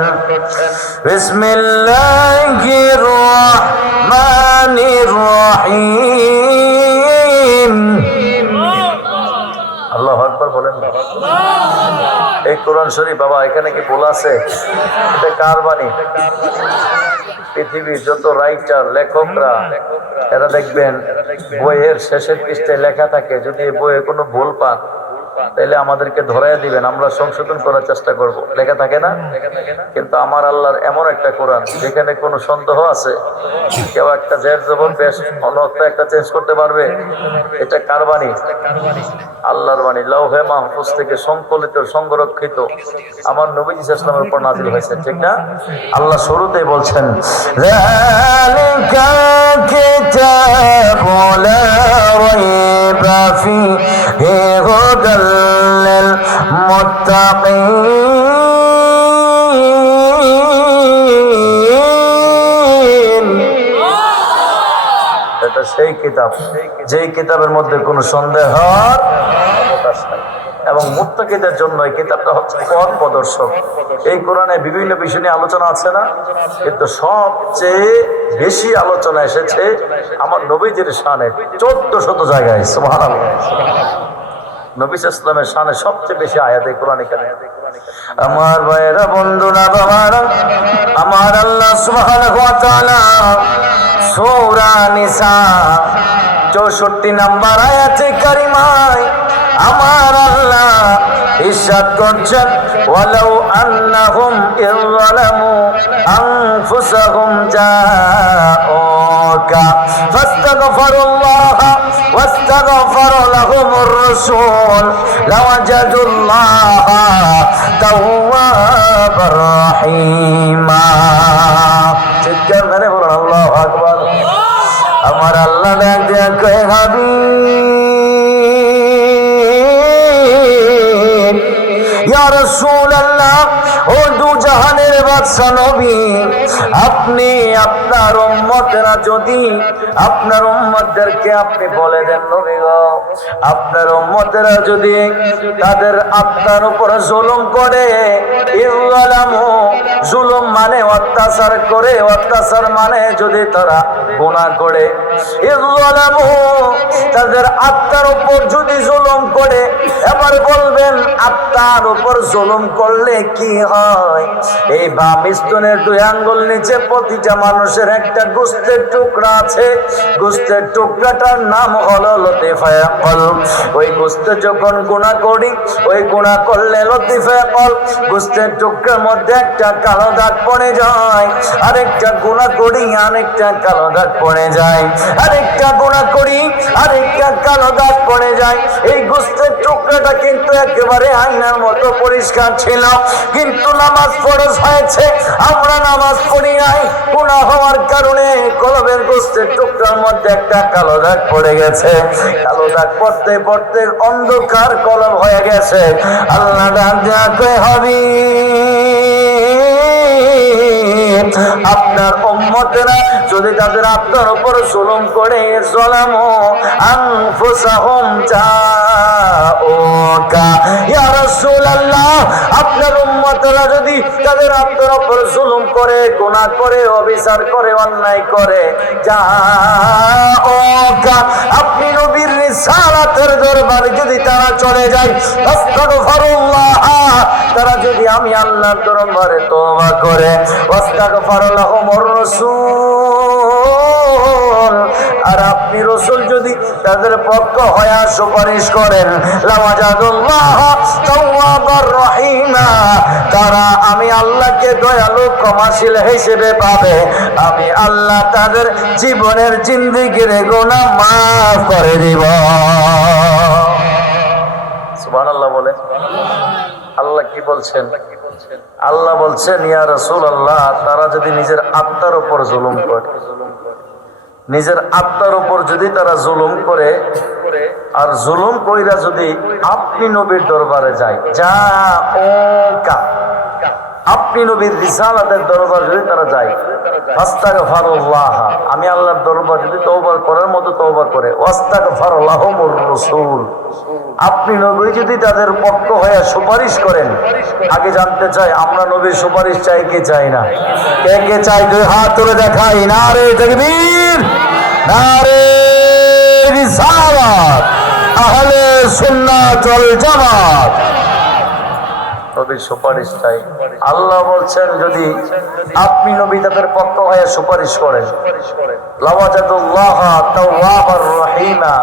বিসমিল্লাহির রাহমানির রহিম। আল্লাহু আকবার বলেন না? এই কোরআন শরীফ বাবা, এখানে কি ভুল আছে? এটা কার বাণী? পৃথিবীর যত রাইটার, লেখকরা, এরা দেখবেন বইয়ের শেষের পৃষ্ঠায় লেখা থাকে, যদি এই বইয়ে কোনো ভুল পান তাহলে আমাদেরকে ধরাইয়া দিবেন, আমরা সংশোধন করার চেষ্টা করব। লেখা থাকে না? কিন্তু আমার আল্লাহর এমন একটা কোরআন যেখানে কোনো সন্দেহ আছে, কেউ একটা জের জবর পেশ অনর্থ একটা চেঞ্জ করতে পারবে? এটা কার বাণী? আল্লাহর বাণী, লাউহে মাহফুজ থেকে সংকলিত, সংরক্ষিত আমার নবীজি সাল্লাল্লাহু আলাইহি ওয়াসাল্লামের উপর নাযিল হয়েছে, ঠিক না? আল্লাহ শুরুতেই বলছেন, যালিকা কিতাবু লা রাইবা ফীহি হুদাল লিল মুত্তাকিন। এটা সেই কিতাব, যেই কিতাবের মধ্যে কোনো সন্দেহ অবকাশ নাই, এবং মুত্তাকিদের জন্য এই কিতাবটা হচ্ছে পথ প্রদর্শক। এই কোরআনে বিভিন্ন বিষয় নিয়ে আলোচনা আছে না, কিন্তু সবচেয়ে বেশি আলোচনা এসেছে আমার নবীজির শানে 1400 জায়গায়। সুবহানাল্লাহ, নবী সাল্লাল্লাহু আলাইহি ওয়াসাল্লামের শানে সবচেয়ে বেশি আয়াত এই কোরআনে কারিমে। আমার ভাইয়েরা বন্ধুরা বাবারা, আমার আল্লাহ সুবহানাহু ওয়া তাআলা সূরা নিসা 64 নম্বর আয়াতে কারিমায় আমার আল্লাহ ইরশাদ করছেন, ওয়ালাউ আন্নাহুম ইযলামু আনফুসাহুম জাআউকা ফাস্তাগফিরুল্লাহ ওয়াস্তাগফার লাহুমুর রাসূল লাওয়াজাদুল্লাহা তাওয়াবার রাহিমা। চিৎকার মেরে বলুন আল্লাহু আকবার। আমার আল্লাহ ডাক দিয়ে কয়, হাবিব ইয়া রাসূলুল্লাহ, ও দুজাহানের বাদশা নবী, আপনি আপনার উম্মতেরা যদি, আপনার উম্মতদেরকে আপনি বলে দেন, নবী গো, আপনার উম্মতেরা যদি তাদের আপনার উপর জুলুম করে, ইযলামু, জুলুম মানে অত্যাচার করে, অত্যাচার মানে যদি তারা গুনাহ করে, ইযলামু, তাদের আত্মার উপর যদি জুলুম করে, এবার বলবেন আত্মার উপর জুলুম করলে কি হয়? এই বাম স্তনের 2 আঙ্গুল নিচে প্রতিটা মানুষের একটা গোশতের টুকরা আছে, গোশতের টুকরাটার নাম হলো লতিফায়ে কলব। ওই গোশতে যখন গুনাহ করি, ওই গুনাহ করলে লতিফায়ে কলব, গোশতের টুকরার মধ্যে একটা কালো দাগ পড়ে যায়, আরেকটা গুনাহ করি আরেকটা কালো দাগ পড়ে যায়, আরেকটা গুনাহ করি আরেকটা কালো দাগ পড়ে যায়। এই গোশতের টুকরাটা কিন্তু একেবারে আয়নার মতো পরিষ্কার ছিল, কিন্তু নামাজ ফরজ হয়েছে, আমরা নামাজ পড়ি নাই, গুনাহ হওয়ার কারণে কলবের গোশত গোস্তের টুকরার মধ্যে একটা কালো দাগ পড়ে গেছে। কালো দাগ পড়তে পড়তে অন্ধকার কলম হয়ে গেছে। আল্লাহ ডাক দেয়া হবে, আপনার উম্মতেরা যদি তাদের আত্মার উপর জুলুম করে যালামু আনফুসাহুম জাউকা ইয়া রাসূলুল্লাহ, আপনার উম্মতেরা যদি তাদের আত্মার উপর জুলুম করে, গুনাহ করে, অবিচার করে, অন্যায় করে, জাউকা আপনি নবীর রিসালাতের দরবারে যদি তারা চলে যায়, আস্তাগফিরুল্লাহ, তারা যদি আমি আল্লাহর দরবারে তওবা করে, ওয়াস্তাগফার লাহুমুর রাসূল, আর আপনি রাসূল যদি তাদের পক্ষ হয়ে সুপারিশ করেন, লাওয়াজাদুল্লাহ তাওয়াবার রহিমা, তারা আমি আল্লাহকে দয়ালু ক্ষমাশীল হিসেবে পাবে। আমি আল্লাহ তাদের জীবনের জিন্দেগির গুনাহ মাফ করে দিব। সুবহানাল্লাহ বলে। আল্লাহ কি বলছেন? আল্লাহ বলছেন, ইয়া রাসূলুল্লাহ, তারা যদি নিজের আত্মার উপর জুলুম করে, নিজের আত্মার উপর যদি তারা জুলুম করে, আর জুলুম কইরা যদি আপনি নবীর দরবারে যায়, যা ওকা আপনি নবীর রিসালাতের দরবার যদি তারা যায়, আস্তাগফিরুল্লাহ, আমি আল্লাহর দরবার যদি তওবা করার মতো তওবা করে, ওয়াস্তাগফার লাহুমুর রাসূল, আপনি নবী যদি তাদের পক্ষ হয়ে সুপারিশ করেন। আগে জানতে চাই, আমরা নবীর সুপারিশ চাই কি চাই না? কে কে চাই? দুই হাত তুলে দেখাই। নারে তাকবীর, নারে রিসালাত, আহলে সুন্নাত ওয়াল জামাত। নবীর সুপারিশ চাই। আল্লাহ বলছেন, যদি আপনি নবী তাদের পক্ষ হয়ে সুপারিশ করেন, লাওয়াজাদুল্লাহ তাওয়াবার রহিমা,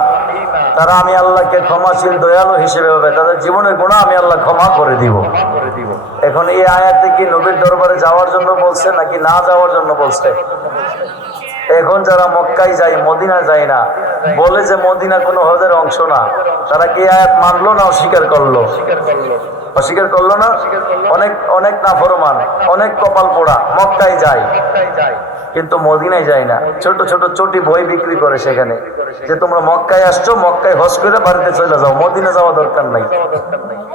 তারা আমি আল্লাহকে ক্ষমাশীল দয়ালু হিসেবে হবে, তাদের জীবনের গুনাহ আমি আল্লাহ ক্ষমা করে দিব। এখন এই আয়াতে কি নবীর দরবারে যাওয়ার জন্য বলছে নাকি না যাওয়ার জন্য বলছে? এখন যারা মক্কায় যায়, মদিনা যায় না, বলে যে মদিনা কোনো হজের অংশ না, তারা কি আয়াত মানলো না অস্বীকার করলো? অস্বীকার করলো না? অনেক অনেক নাফরমান, অনেক কপাল পোড়া মক্কায় যায় কিন্তু মদিনায় যায় না। ছোট ছোট চটি বই বিক্রি করে সেখানে, যে তোমরা মক্কায় আসছো, মক্কায় হজ করে বাড়িতে চলে যাও, মদিনা যাওয়া দরকার নাই।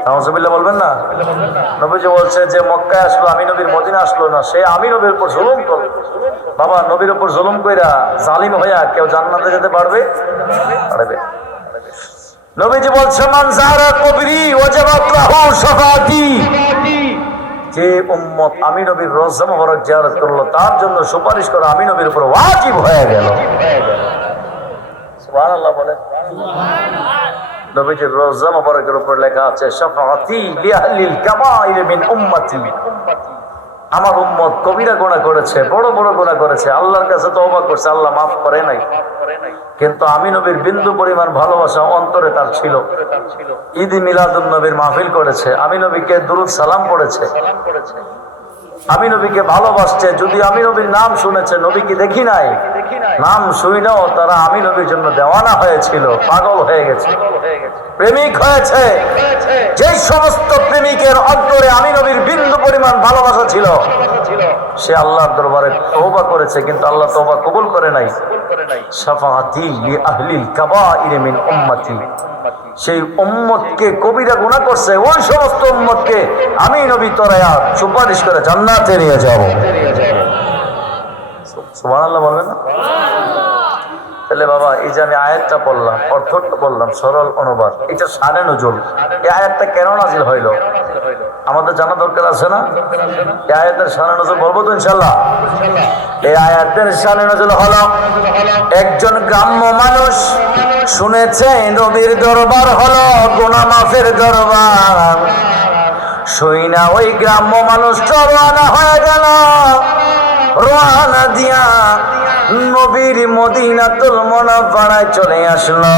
নাউজুবিল্লাহ বলবেন না? নবীজি বলছে যে মক্কায় আসলো আমি নবীর, মদিনা আসলো না, সে আমি নবীর উপর জুলুম করলো। বাবা, নবীর উপর জুলুম কইরা জালিম হইয়া কেউ জান্নাতে যেতে পারবে? পারবে। নবীজি বলছে, মান যারা কবরি ওয়াজাবাত লাহু শাফাআতি, যে উম্মত আমি নবীর রওজা মুবারক জিয়ারত করলো, তার জন্য সুপারিশ করা আমি নবীর উপর ওয়াজিব হয়ে গেল। সুবহানাল্লাহ বলে। নবীজির রওজা মুবারকের উপর লেখা আছে, শাফাআতি লিআহলিল কাবাইর মিন উম্মতি, আমার উম্মত কবিরা গুনাহ করেছে, বড় বড় গুনাহ করেছে, আল্লাহর কাছে তওবা করছে, আল্লাহ মাফ করে নাই, কিন্তু আমি নবীর বিন্দু পরিমাণ ভালোবাসা অন্তরে তার ছিল। ঈদ মিলাদুন নবীর মাহফিল করেছে, আমি নবীকে দুরুদ সালাম পড়েছে, আমি নবীকে ভালোবাসছে। যদি আমি নবীর নাম শুনেছে, নবী কি দেখি নাই? নাম শুনেও তারা আমি নবীর জন্য দেওয়ানা হয়েছিল, পাগল হয়ে গেছে, প্রেমিক হয়েছে। যে সমস্ত প্রেমিকের অন্তরে আমি নবীর বিন্দু পরিমাণ ভালোবাসা ছিল, সে আল্লাহর দরবারে তওবা করেছে, কিন্তু আল্লাহ তওবা কবুল করে নাই। শাফাআতি লিআহলিল কাবাইর মিন উম্মতি, সেই উম্মতকে কবিরা গুনাহ করছে, ওই সমস্ত উম্মতকে আমি নবী তরায়া সুপারিশ করে জান্নাতে নিয়ে যাব। সুবহানাল্লাহ বলবেন না? তাহলে বাবা, এই যে আমি আয়াতটা পড়লাম, অর্থটা বললাম, সরল অনুবাদ, এটা শানে নজুল। এই আয়াতটা কেন নাজিল হইল আমাদের জানা দরকার আছে না? এই আয়াতের শানে নজুল বলবো তো ইনশাআল্লাহ। এই আয়াতের শানে নজুল হলো, একজন গ্রাম্য মানুষ শুনেছে নবীর দরবার হলো গুনাহ মাফের দরবার। শুই না ওই গ্রাম্য মানুষটা রওনা হয়ে গেল, রওনা দিয়া নবীর মদিনাতুল মুনাওয়ারায় চলে আসলো।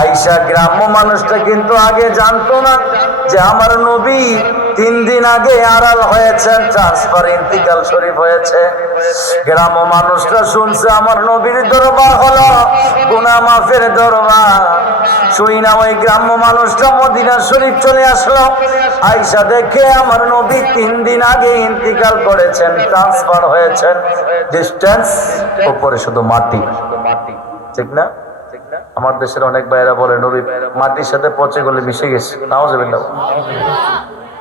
আয়েশা গ্রাম্য মানুষটা কিন্তু আগে জানতো না যে আমার নবী 3 দিন আগে আড়াল হয়েছেন, ট্রান্সফার ইন্তিকাল শরীফ হয়েছে। গ্রাম মানুষরা শুনছে আমার নবীর দরবার হলো গুনাহ মাফের দরবার। শুই না ওই গ্রাম্য মানুষরা মদিনা শরীফ চলে আসলো। আয়েশা দেখে আমার নবী 3 দিন আগে ইন্তিকাল করেছেন, ট্রান্সফার হয়েছেন। ডিস্টেন্স উপরে শুধু মাটি, ঠিক না? আমার দেশের অনেক ভাইয়েরা বলে নবী মাটির সাথে পচে গলে মিশে গেছে। নাউজুবিল্লাহ।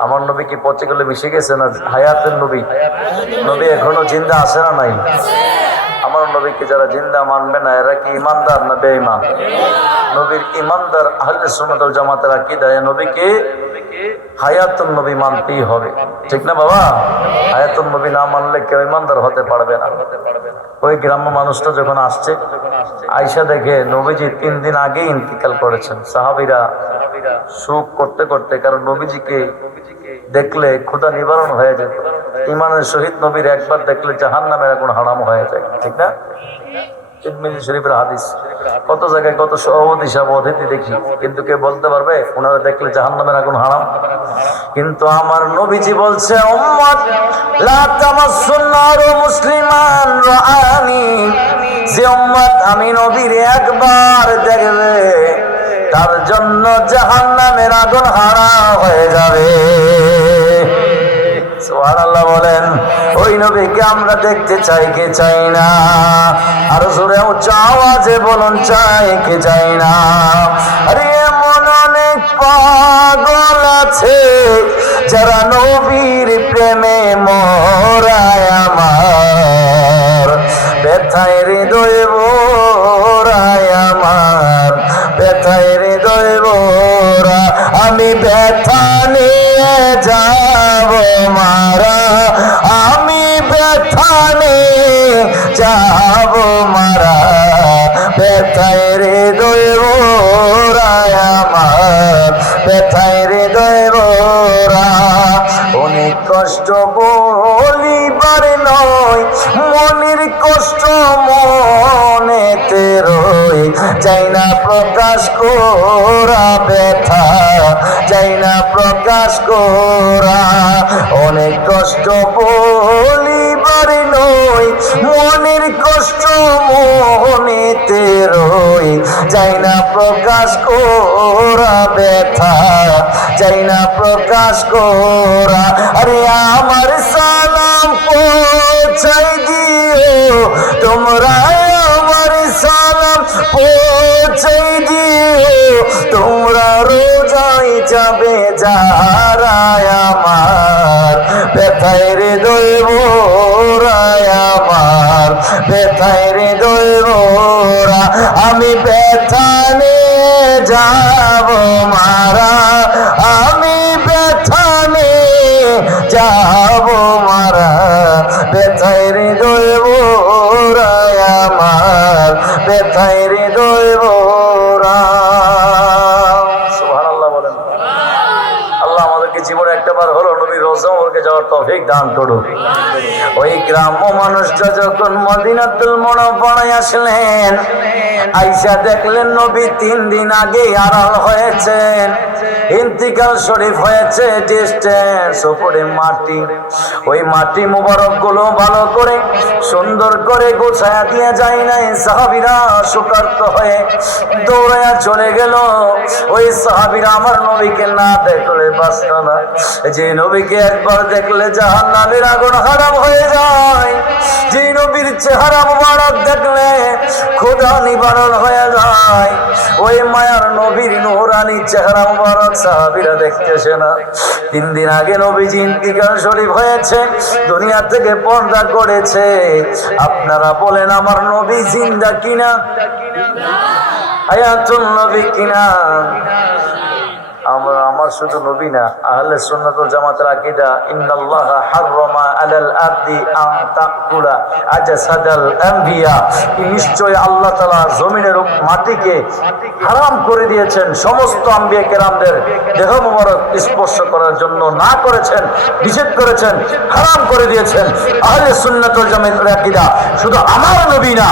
আমার নবী কি পচে গলে মিশে গেছে না হায়াতের নবী? নবী এখনো জিন্দা আছে না নাই? আমার নবীকে যারা জিন্দা মানবে না এরা কি ইমানদার না বেঈমান? নবীর ইমানদার আহলে সুন্নাত ওয়াল জামাতের আকীদা, নবীকে হায়াতুন নবী মানতেই হবে, ঠিক না বাবা? হায়াতুন নবী না মানলে কেউ ইমানদার হতে পারবে না। ওই গ্রাম্য মানুষটা যখন আসছে, আয়েশা দেখে নবীজি 3 দিন আগে ইন্তিকাল করেছেন। সাহাবীরা শোক করতে করতে, কারণ নবীজিকে দেখলে ক্ষুধা নিবারণ হয়ে যেত। ইমানের সহিত নবীর একবার দেখলে জাহান্নামের আগুন হারাম হয়ে যায়, ঠিক না? তিরমিজি শরীফের হাদিস। কত জায়গায় কত সভাপতি অতিথি দেখি, কিন্তু কে বলতে পারবে ওনারা দেখলে জাহান্নামের আগুন হারাম? কিন্তু আমার নবীজি বলছে উম্মত লা তামাসসুন নারু মুসলিমান রাআনি, যে উম্মত আমি নবীর একবার দেখবে তার জন্য জাহান্নামের আগুন হারাম হয়ে যাবে। সুবহানাল্লাহ বলেন। ওই নবীকে আমরা দেখতে চাই কে চাই না? আর জোরে উচ্চ আওয়াজে বলুন চাই কে চাই না? আরে এমন অনেক পাগল আছে যারা নবীর প্রেমে মরায় আমার ব্যথায় হৃদয় ভরায় আমার ব্যথায় হৃদয় ভরা। আমি ব্যথা নিয়ে যাব মারা, আমি ব্যথা নিয়ে যাব মারা ব্যথায় হৃদয় ভরায় আমার ব্যথায় হৃদয় ভরা। অনেক কষ্ট বলিবার নয়, মনের কষ্ট মনেতে রই, যাই না প্রকাশ করা ব্যথা, যাই না প্রকাশ করা। অনেক কষ্ট বলিবার নয়, মনের কষ্ট মনেতে রই, যাই না প্রকাশ করা ব্যথা, যাই না প্রকাশ করা। আরে আমার সালাম পৌঁছাই দিও তোমরা, আমার সালাম পৌঁছাই দিও তোমরা, রোজাই যাবে যারা আমার ব্যথায় হৃদয় ভরায় আমার ব্যথায় হৃদয় ভরা। আমি ব্যথা নিয়ে যাব মারা, আমি ব্যথা নিয়ে যাব মারা ব্যথায় হৃদয় ভরায় আমার ব্যথায় হৃদয় ভরা। সুবহানাল্লাহ বলেন। আল্লাহ আমাদেরকে জীবনে একটাবার হলো নবীর রওজা মুবারকে যাওয়ার তৌফিক দান করুন। ওই গ্রাম্য মানুষটা যখন মদিনাতুল মুনাওয়ারায় আসলেন, আয়েশা দেখলেন নবী 3 দিন আগে আড়াল হয়েছেন, ইন্তিকাল শরীফ হয়েছে। ডিস্টেন্স উপরে মাটি, ওই মাটি মুবারক গুলো ভালো করে সুন্দর করে গোছায়া দিয়ে যায় নাই। সাহাবীরা শোকার্ত হয়ে দৌড়ায়া চলে গেল। ওই সাহাবীরা আমার নবীকে না দেখলে বাঁচত না। যে নবীকে একবার দেখলে জাহান্নামের আগুন হারাম হয়ে যায়, যে নবীর চেহারা মুবারক দেখলে ক্ষুধা নিবারণ হয়ে যায়, ওই মায়ার নবীর নূরানি চেহারা মুবারক সাহাবীরা দেখতেছে না। 3 দিন আগে নবীজি ইন্তিকাল শরীফ হয়েছে, দুনিয়া থেকে পর্দা করেছে। আপনারা বলেন আমার নবী জিন্দা কিনা? হায়াতুন নবী কিনা? আমার শুধু নবী না, আহলে সুন্নাত ওয়াল জামাতের আকীদা ইন্নাল্লাহা হাররামা আলাল আরদি আন তাকুলা আজসাদাল আম্বিয়া, নিশ্চয় আল্লাহ তাআলা জমিনের মাটিকে হারাম করে দিয়েছেন সমস্ত আম্বিয়া কেরামদের দেহ মুবারক স্পর্শ করার জন্য, না করেছেন, নিষেধ করেছেন, হারাম করে দিয়েছেন। আহলে সুন্নাত ওয়াল জামাতের আকীদা শুধু আমার নবী না,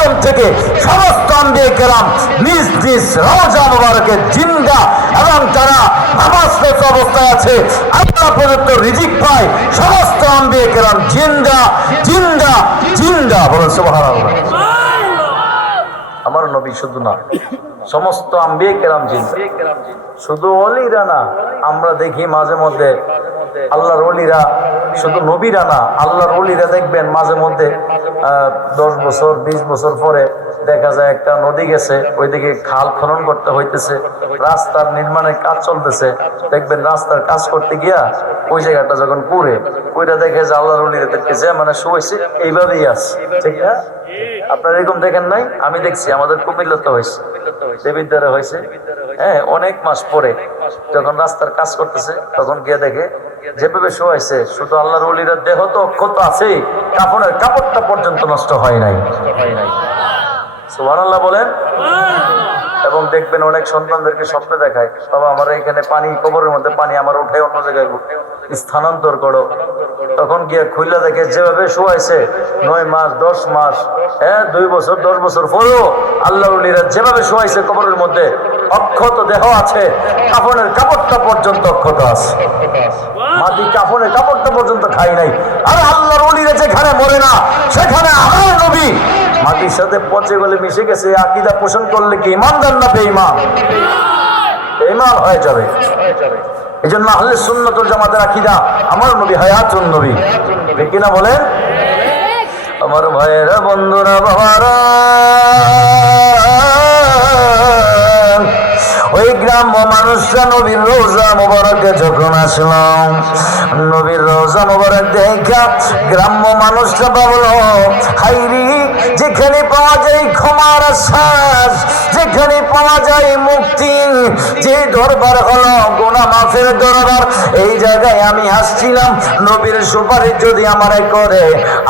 আদম থেকে সমস্ত আম্বিয়া কেরাম নিজ নিজ রওজা মুবারকে জিন্দা এবং যারা নামাজরত অবস্থায় আছে আল্লাহ প্রদত্ত রিজিক পায় সমস্ত আম্বিয়া কেরাম জিন্দা জিন্দা জিন্দা বলেন সুবহানাল্লাহ। আমার নবী শুধু না, সমস্ত আম্বিয়া কেরাম জিন্দা, শুধু ওলিরা না। আমরা দেখি মাঝে মধ্যে আল্লাহর ওলিরা, শুধু নবীরা না, আল্লাহর ওলিরা দেখবেন মাঝে মধ্যে 10 বছর 20 বছর পরে দেখা যায় একটা নদী গেছে, ওইদিকে খাল খনন করতে হইতেছে, রাস্তার নির্মাণের কাজ চলতেছে, দেখবেন রাস্তার কাজ করতে গিয়া ওই জায়গাটা যখন পুরে দেখে যে আল্লাহর ওলিরা দেখতেছে মানে শুয়েছে এইভাবেই আছে, ঠিক না? আপনারা এরকম দেখেন নাই? আমি দেখছি, আমাদের কুমিল্লাতে হয়েছে, দেবিদ্বারে হয়েছে। হ্যাঁ, অনেক মাস পরে যখন রাস্তার কাজ করতেছে তখন গিয়ে দেখে যেভাবে শোয়াইছে, শুধু আল্লাহর ওলিরা দেহ তো অক্ষত আছেই, কাপড়ের কাপড়টা পর্যন্ত নষ্ট হয় নাই। সুবহানাল্লাহ বলেন। এবং দেখবেন অনেক সন্তানদেরকে স্বপ্নে দেখায়, বাবা আমার এখানে পানি, কবরের মধ্যে পানি, আমার উঠাই অন্য জায়গায় স্থানান্তর করো। তখন গিয়ে খুইলা দেখে যেভাবে শোয়াইছে 9 মাস 10 মাস, হ্যাঁ 2 বছর 10 বছর পরেও আল্লাহর ওলিরা যেভাবে শোয়াইছে কবরের মধ্যে অক্ষত দেহ আছে, কাফনের কাপড়টা পর্যন্ত অক্ষত আছে, মাটি কাফনের কাপড়টা পর্যন্ত খাই নাই। আর আল্লাহর ওলিরা যেখানে মরে না সেখানে আমার নবী মাটির সাথে পচে গলে মিশে গেছে। আকীদা পোষণ করলে কি ইমানদার না বেঈমান? বেঈমান হয়ে যাবে। এই জন্য আহলে সুন্নাত ওয়াল জামাতের আকীদা আমার নবী হায়াতুন নবী, ঠিক কিনা বলেন? আমার ভাইয়েরা, বন্ধুরা, বাবারা, ওই গ্রাম্য মানুষরা নবীর রওজা মুবারকে যখন আসলাম, নবীর রওজা মুবারক দেখা গ্রাম্য মানুষরা ভাবলো, হাইরি যেখানে পাওয়া যায় ক্ষমার আশ্বাস, যেখানে পাওয়া যায় মুক্তি, যে দরবার হলো গুনাহ মাফের দরবার, এই জায়গায় আমি আসছিলাম নবীর সুপারিশ যদি আমারে করে,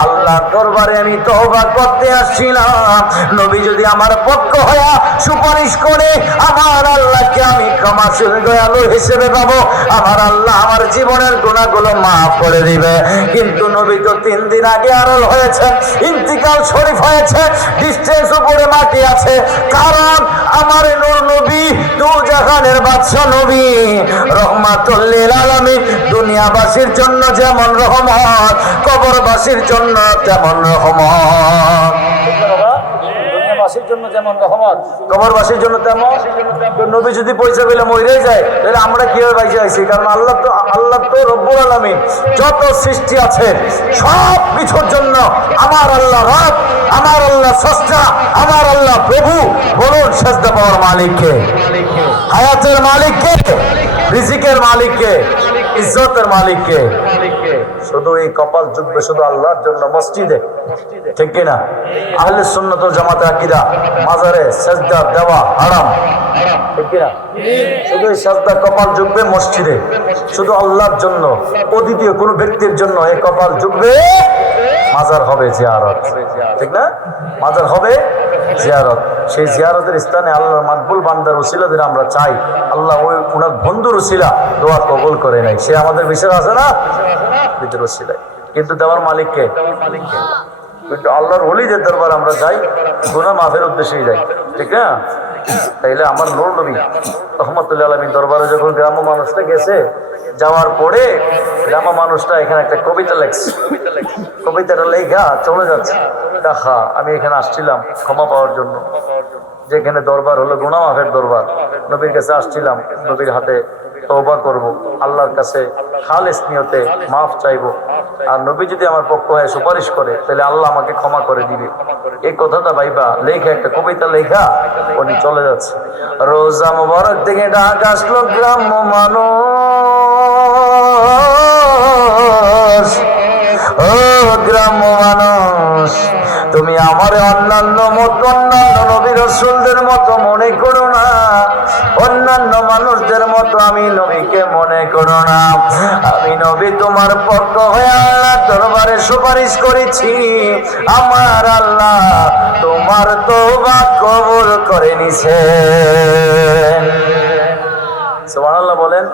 আল্লাহ দরবারে আমি তওবা করতে আসছিলাম, নবী যদি আমার পক্ষ হয়ে সুপারিশ করে আমার আল্লাহকে আমি ক্ষমাশীল দয়ালু হিসেবে পাবো, আমার আল্লাহ আমার জীবনের গুনাহগুলো মাফ করে দিবে। কিন্তু নবী তো 3 দিন আগে আরল হয়েছে, ইন্তিকাল শরীফ হয়েছে, ডিস্টেন্স উপরে মাটি আছে, কারণ আমার নূর নবী দু জাহানের বাদশা নবী রহমাতুল লিল আলামিন, দুনিয়াবাসীর জন্য যেমন রহমত, কবরবাসীর জন্য তেমন রহমত। দুনিয়াবাসীর জন্য যেমন রহমত, কবরবাসীর জন্য তেমন। নবী যদি পয়সা পেলে মরেই যায়, তাহলে আমরা কিভাবে বাইসে আইছি? কারণ আল্লাহ তো রব্বুল আলামিন, যত সৃষ্টি আছে সব কিছুর জন্য আমার আল্লাহ রব, আমার আল্লাহ স্রষ্টা, আমার আল্লাহ প্রভু। বলুন সেজদা পাওয়ার মালিককে, হায়াতের মালিককে, রিজিকের মালিককে, ইজ্জতের মালিককে। শুধু এই কপাল ঝুঁকবে শুধু আল্লাহর জন্য মসজিদে, ঠিক কিনা? আহলে সুন্নাত ওয়াল জামাতের আকীদা মাজারে সেজদা দেওয়া হারাম, ঠিক কিনা? শুধু এই সেজদা কপাল ঝুঁকবে মসজিদে শুধু আল্লাহর জন্য, অদ্বিতীয় কোনো ব্যক্তির জন্য এই কপাল ঝুঁকবে, মাজার হবে জিয়ারত, ঠিক না? মাজার হবে জিয়ারত। সেই জিয়ারতের স্থানে আল্লাহর মাকবুল বান্দার উসিলা দিয়ে আমরা চাই আল্লাহ ওই উনার বন্ধুর উসিলা দোয়া কবুল করে নাই। সে আমাদের বিষয় আছে না, ভিতর উসিলায়, কিন্তু দেওয়ার মালিককে। কিন্তু আল্লাহর ওলিদের দরবার আমরা যাই গুনাহ মাফের উদ্দেশ্যেই যাই, ঠিক না? তাইলে আমার নূর নবী রহমাতুল্লাহ আলামিন দরবারে যখন গ্রাম্য মানুষটা গেছে, যাওয়ার পরে গ্রাম্য মানুষটা এখানে একটা কবিতা লেখছে, কবিতাটা লেখা চলে যাচ্ছে, দেখা আমি এখানে আসছিলাম ক্ষমা পাওয়ার জন্য, যেখানে দরবার হলো গুনাহ মাফের দরবার, নবীর কাছে আসছিলাম নবীর হাতে তওবা করব, আল্লাহর কাছে খালেস নিয়তে মাফ চাইবো, আর নবী যদি আমার পক্ষ হয়ে সুপারিশ করে তাহলে আল্লাহ আমাকে ক্ষমা করে দিবে। এই কথাটা ভাইবা লেখা, একটা কবিতা লেখা উনি চলে যাচ্ছে। রোজা মুবারক থেকে ডাক আসলো গ্রাম্য মানুষ, ও গ্রাম্য মানুষ, তুমি আমার অন্যান্য নবী রাসূলদের মতো মনে করো না, অন্যান্য মানুষদের মতো আমি নবীকে মনে করো না। আমি নবী তোমার পক্ষ হয়ে আল্লাহর দরবারে সুপারিশ করেছি, আমার আল্লাহ তোমার তওবা কবুল করে নিছেন। সুবহানাল্লাহ বলেন।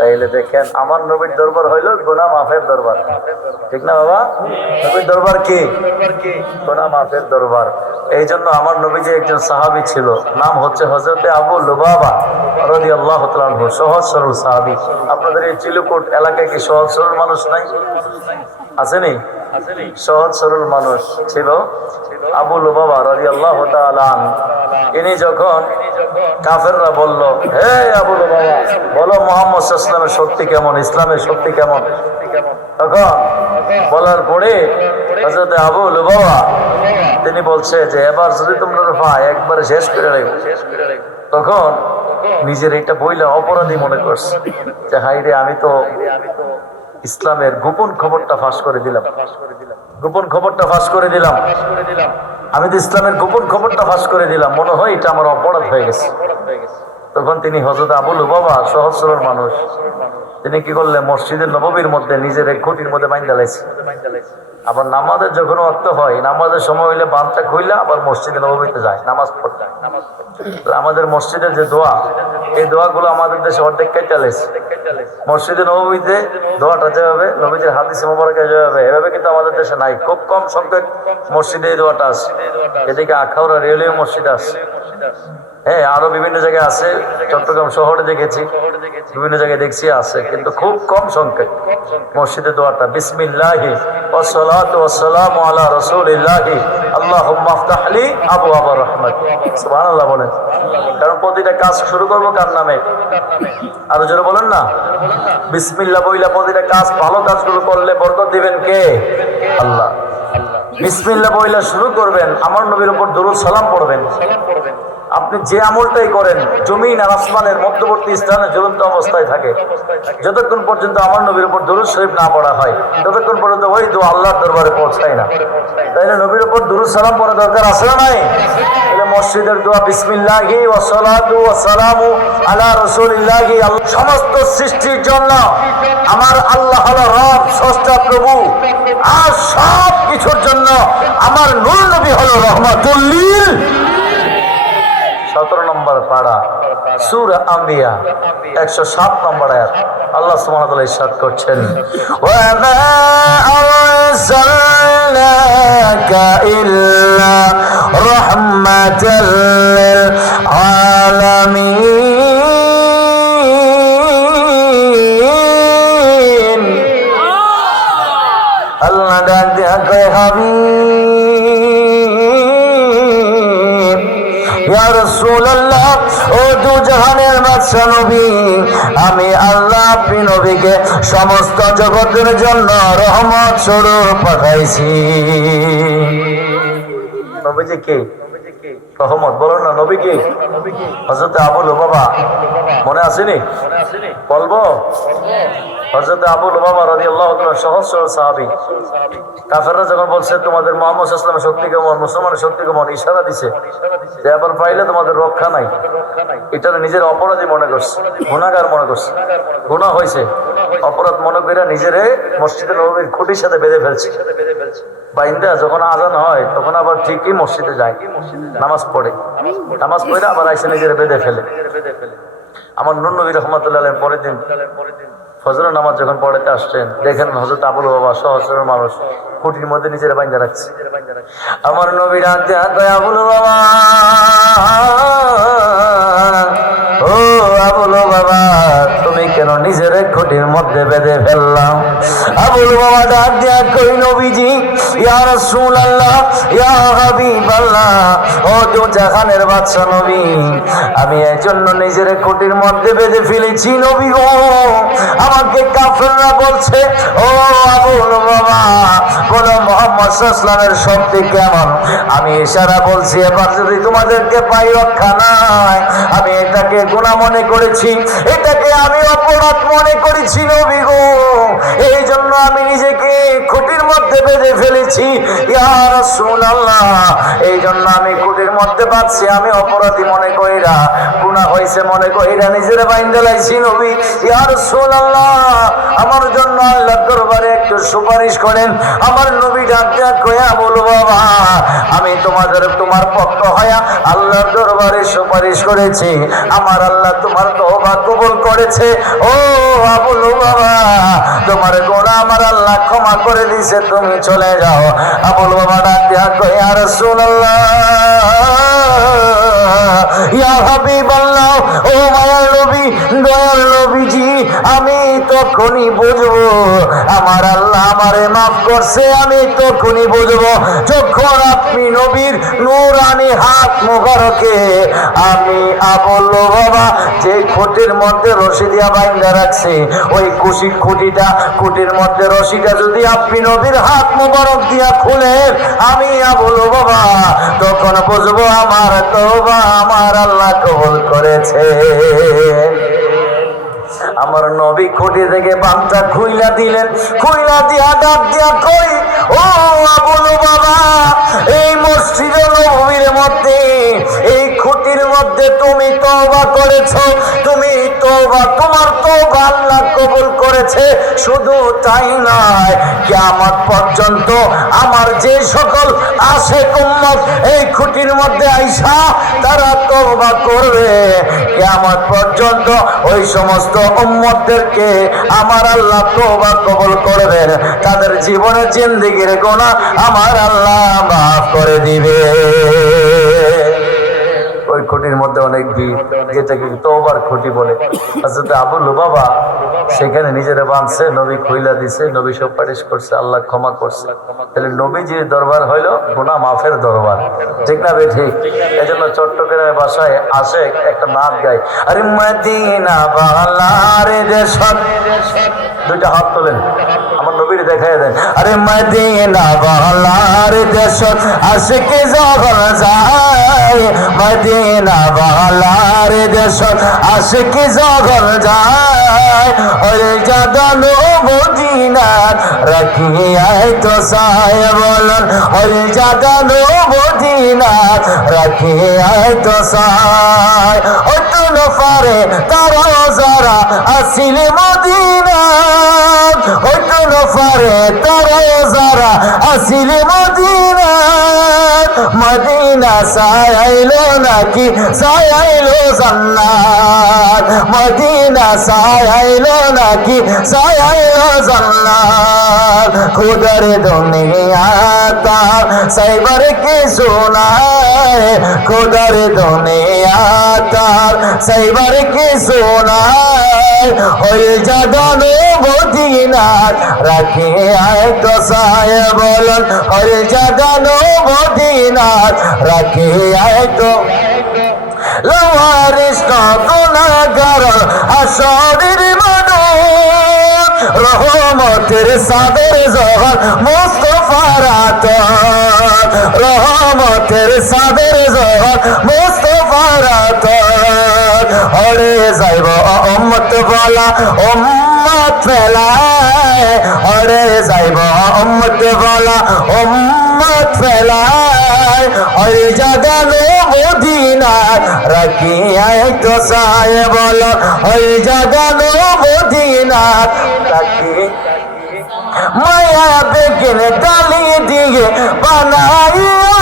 তাইলে দেখেন আমার নবীর দরবার হইল গুনাহ মাফের দরবার, ঠিক না বাবা? নবীর দরবার কি? গুনাহ মাফের দরবার। এই জন্য আমার নবী যে একজন সাহাবী ছিল, নাম হচ্ছে হযরতে আবু লুবাবা রাদিয়াল্লাহু তাআলা আনহু, সহজ সরল সাহাবী। আপনাদের এই চিলুকোট এলাকায় কি সহজ সরল মানুষ নাই? আসেনি? সহজ সরল মানুষ ছিল আবু লুবাবা রাদিয়াল্লাহু তাআলা আনহু। ইনি যখন কাফেররা বলল, হে আবু লুবাবা, বলো মুহাম্মদ সাল্লাল্লাহু আলাইহি ওয়াসাল্লামের শক্তি কেমন, ইসলামের শক্তি কেমন? তখন বলার পরে হযরত আবু লুবাবা তিনি বলছে যে এবার যদি তোমরা ভাই একবারে শেষ করে রাখো। তখন নিজের এটা বইলে অপরাধী মনে করছে যে হাইরে আমি তো ইসলামের গোপন খবরটা ফাঁস করে দিলাম, গোপন খবরটা ফাঁস করে দিলাম, আমি তো ইসলামের গোপন খবরটা ফাঁস করে দিলাম, মনে হয় এটা আমার অপরাধ হয়ে গেছে। তখন তিনি হযরত আবু লুবাবা সহজ সরল মানুষ, তিনি কি করলেন, মসজিদের নববীর মধ্যে নিজের এক খুঁটির মধ্যে বাইন্ধা লাইছে। আবার নামাজের যখন ওয়াক্ত হয়, নামাজের সময় হইলে বাঁধটা খুইলা আবার মসজিদে নববীতে যায় নামাজ পড়তে। আমাদের মসজিদের যে দোয়া, এই দোয়াগুলো আমাদের দেশে অর্ধেক কেটে লাইছে। মসজিদে নববীতে দোয়াটা যেভাবে নবীজির হাদিসে মোবারকে যেভাবে, এভাবে কিন্তু আমাদের দেশে নাই। খুব কম সংখ্যক মসজিদে এই দোয়াটা আছে। এদিকে আখাউড়া রেলওয়ে মসজিদ আছে, হ্যাঁ আরো বিভিন্ন জায়গায় আছে, চট্টগ্রাম শহরে দেখেছি, বিভিন্ন জায়গায় দেখছি আছে, কিন্তু খুব কম সংখ্যক মসজিদে দোয়াটা বিসমিল্লাহি ওয়াসসালাতু ওয়াসসালামু আলা রাসূলিল্লাহি আল্লাহুম্মা ইফতাহ লি আবওয়াবার রাহমাত। সুবহানাল্লাহ বলেন। কারণ প্রতিটা কাজ শুরু করব কার নামে? আরো জোরে বলেন না। বিসমিল্লাহ বইলা প্রতিটা কাজ, ভালো কাজগুলো করলে বরকত দিবেন কে? আল্লাহ। বিসমিল্লাহ বইলা শুরু করবেন, আমার নবীর উপর দরুদ সালাম পড়বেন। আপনি যে আমলটাই করেন জমিন আর আসমানের মধ্যবর্তী স্থানে ঝুলন্ত অবস্থায় থাকে, যতক্ষণ পর্যন্ত আমার নবীর উপর দরুদ শরীফ না পড়া হয় ততক্ষণ পর্যন্ত ওই দোয়া আল্লাহর দরবারে পৌঁছায় না। তাইলে নবীর উপর দরুদ সালাম পড়া দরকার আছে না নাই? তাহলে মসজিদের দোয়া বিসমিল্লাহি ওয়াসসালাতু ওয়াসসালামু আলা রাসূলিল্লাহি, সমস্ত সৃষ্টির জন্য আমার আল্লাহ হলো রব, স্রষ্টা, প্রভু, আর সব কিছুর জন্য আমার নূর নবী হলো রহমাতুল লিল। 17 নম্বর পারা সূরা আম্বিয়া 107 নম্বর আয়াত। আল্লাহ সুবহানাহু ওয়া তাআলা ইরশাদ করছেন, ওয়া মা আরসালনাকা ইল্লা রাহমাতাল লিল আলামিন। আল্লাহ ডাক দিয়া কয়, হাবিব ইয়া রাসূলুল্লাহ, ও দু জাহানের বাদশা নবী, আমি আল্লাহ আপনি নবীকে সমস্ত জগতের জন্য রহমত স্বরূপ পাঠাইছি। নবীজি কে? রহমত। বলো না নবী কে? হযরত আবু লুবাবা। মনে আসেনি? বলবো। হযরত আবু লুবাবা রাদিয়াল্লাহু তাআলা সহজ সরল সাহাবী। কাফেররা যখন বলছে তোমাদের মুহাম্মদ সাল্লাল্লাহু আলাইহি ওয়াসাল্লামের শক্তি কেমন, মুসলমানের শক্তি কেমন, ইশারা দিছে যে এবার পাইলে তোমাদের রক্ষা নাই, এটা নিজের অপরাধী মনে করছে, গুনাহগার মনে করছে, গুনাহ হয়েছে, অপরাধ মনে করে নিজেরে মসজিদে নববীর খুঁটির সাথে বেঁধে ফেলছে। বাইন্দা যখন আজান হয় তখন আবার ঠিকই মসজিদে যায়, নামাজ পড়ে, নামাজ পড়ে আবার আইসে নিজের বেঁধে ফেলে। আমার নূর নবী রাহমাতুল্লাহ আলাইহি পরের দিন ফজরের নামাজ যখন পড়াতে আসছেন, দেখেন হযরত আবু লুবাবা সহজ সরল মানুষ খুঁটির মধ্যে নিজের বাইন্দা রাখছে। আমার নবী ডাক দেয়া কয়, আবু লুবাবা, ও আবু লুবাবা, তুমি কেন নিজের খুঁটির মধ্যে বেঁধে ফেললাম? আবু লুবাবা ডাক দেয়া কই, নবীজি, ইয়া রাসূলুল্লাহ, ইয়া হাবিবাল্লাহ, ও দু জাহানের বাদশা নবী, আমি এজন্য নিজের খুঁটির মধ্যে বেঁধে ফেলেছি নবী গো। আমাকে কাফেররা বলছে, ও আবু লুবাবা, বলো মুহাম্মদ সাল্লাল্লাহু আলাইহি ওয়াসাল্লামের শক্তি কেমন? আমি ইশারা বলছি, এবার যদি তোমাদেরকে পাই রক্ষা নাই। আমি এটাকে গুনাহ মনে করেছি, এটাকে আমি অপরাধ মনে করেছি নবী গো, এই জন্য আমি নিজেকে খুঁটির মধ্যে বেঁধে ফেলেছি ইয়া রাসূলুল্লাহ। এই জন্য আমি খুঁটির মধ্যে বাঁধছি, আমি অপরাধী মনে কইরা, গুনাহ হইছে মনে কইরা নিজের বাইন্ধা লাইছি নবী। ইয়া রাসূলুল্লাহ, আমার জন্য আল্লাহর দরবারে একটু সুপারিশ করেন। আমার নবী ডাক দেয়া কয়া, বলো বাবা, আমি তোমার নামাজের তোমার পক্ষ হয়া আল্লাহর দরবারে সুপারিশ করেছি, আমার আল্লাহ তোমার তওবা কবুল করেছে। ও আবুল বাবা, তোমার গুনাহ আমার আল্লাহ ক্ষমা করে দিয়েছে, তুমি চলে যাও। আবুল বাবা ডাক দিয়া কয়, ইয়া রাসূলুল্লাহ, ইয়া হাবিবাল্লাহ, ও মায়ার নবী, দয়ার নবীজি, আমি তখনই বুঝবো আমার আল্লাহ আমারে মাফ করছে, আমি তখনই বুঝবো যখন আপনি নবীর নূরানি হাত মুবারকে আমি আবুল বাবা যে খুঁটির মধ্যে রশি দিয়া বাইন্ধা রাখছি, ওই খুঁটির মধ্যে রশিটা যদি আপনি নবীর হাত মুবারক দিয়া খুলেন, আমি আবুল বাবা তখন বুঝবো আমার তওবা আমার আল্লাহ কবুল করেছে। আমার নবী খুঁটি থেকে বাঁধটা খুইলা দিলেন, খুইলা দিয়া ডাক দিয়া কই, ও আবুল বাবা, এই মসজিদে নববীর মধ্যে এই খুঁটির মধ্যে তুমি তওবা করেছো, তুমি তওবা, তোমার তওবা আল্লাহ কবুল করেছে। শুধু তাই নয়, কিয়ামত পর্যন্ত আমার যে সকল আশিক উম্মত এই খুঁটির মধ্যে আইসা তারা তওবা করবে, কিয়ামত পর্যন্ত ওই সমস্ত উম্মতদেরকে আমার আল্লাহ তওবা কবুল করবেন, তাদের জীবনের জিন্দেগির গুনাহ আমার আল্লাহ মাফ করে দিবে। ওই খুঁটির মধ্যে অনেক ভিড়, যেটাকে তওবার খুঁটি বলে। হযরত আবুল বাবা সেখানে নিজেরা বাঁধছে, নবী খুইলা দিছে, নবী সুপারিশ করছে, আল্লাহ ক্ষমা করছে। তাহলে নবীজির দরবার হইলো গুনাহ মাফের দরবার, ঠিক না বে ঠিক? এই জন্য চট্টগ্রামের বাসায় আসে একটা নাচ গায়, আরে মদিনা বালার দেশত, দুইটা হাত তোলেন আমার নবীর দেখায় দেন, আরে মদিনা বালার দেশত আশিকি যখন যায়, মদিনা বালার দেশত আশিকি যখন যায়, ওরে জাগানো মদিনাত রাখিয়াই তো সায় বলন, ওরে জাগানো মদিনাত রাখিয়াই তো সায়, ও তো নফারে তারা যারা আসিলে মদিনাত, ও তো নফারে তারা যারা আসিলে মদিনাত, মদিনা সায়াইলো নাকি সায়াইলো জান্নাত, মদিনা সায়াইলো নাকি সায়াইলো জান্নাত, খুদার দুনিয়া তার সাইবার কে সোনায়, খুদার দুনিয়া তার সাইবার কে সোনায়, ওই জাগানো মদিনাত রাখি আয় তো সায় বলন, ওই জাগানো মদিনাত রাখি আয় তো লওয়ারিস গুনাহগার আসরের মানুষ, রহমতের সাদের জহর মুস্তাফার আতর, রহমতের সাদের জহর মুস্তাফার আতর, ওরে যাইব উম্মত বলা উম্মত ফেলায়, ওরে যাইব উম্মত বলা উম্মত ফেলায়, ওই জাগানো মদিনাত রাখিয়াই তো সায় বল, ওই জাগানো মদিনাত রাখি মায়া বেগেন ডালি দিয়ে বানাইয়া,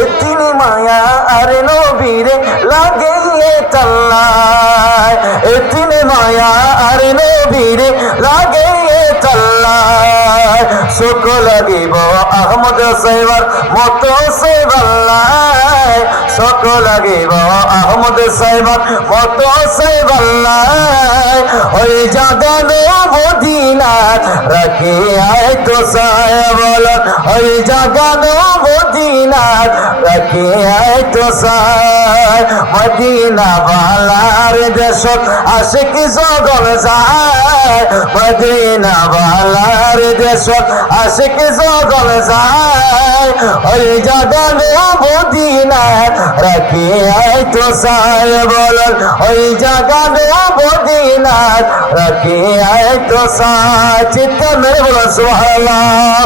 এ তিনি মায়া আর নবীরে লাগিয়ে তাল্লায়, এ তিনি মায়া আর নবীরে লাগিয়ে তাল্লায়, সুখ লাগিব আহমদ সাইবার মতো সে বাল্লায়, সুখ লাগিব আহমদ সাইবার মতো সে বাল্লায়, ওই জাগানো মদিনাত রাখি আয় তো সায় বল, ওই জাগানো মদিনাত রাখি আয় তো সায়, মদিনা বালার দেশত আশিকি যখন যায়, মদিনা বালার দেশত আশিকি যখন যায়, ওই জাগানো মদিনাত রাখি আয় তো সায় বল, ওই জাগানো মদিনাত রাখি আয় তো সায়। চিৎকার মেরে বলো সুবহানাল্লাহ,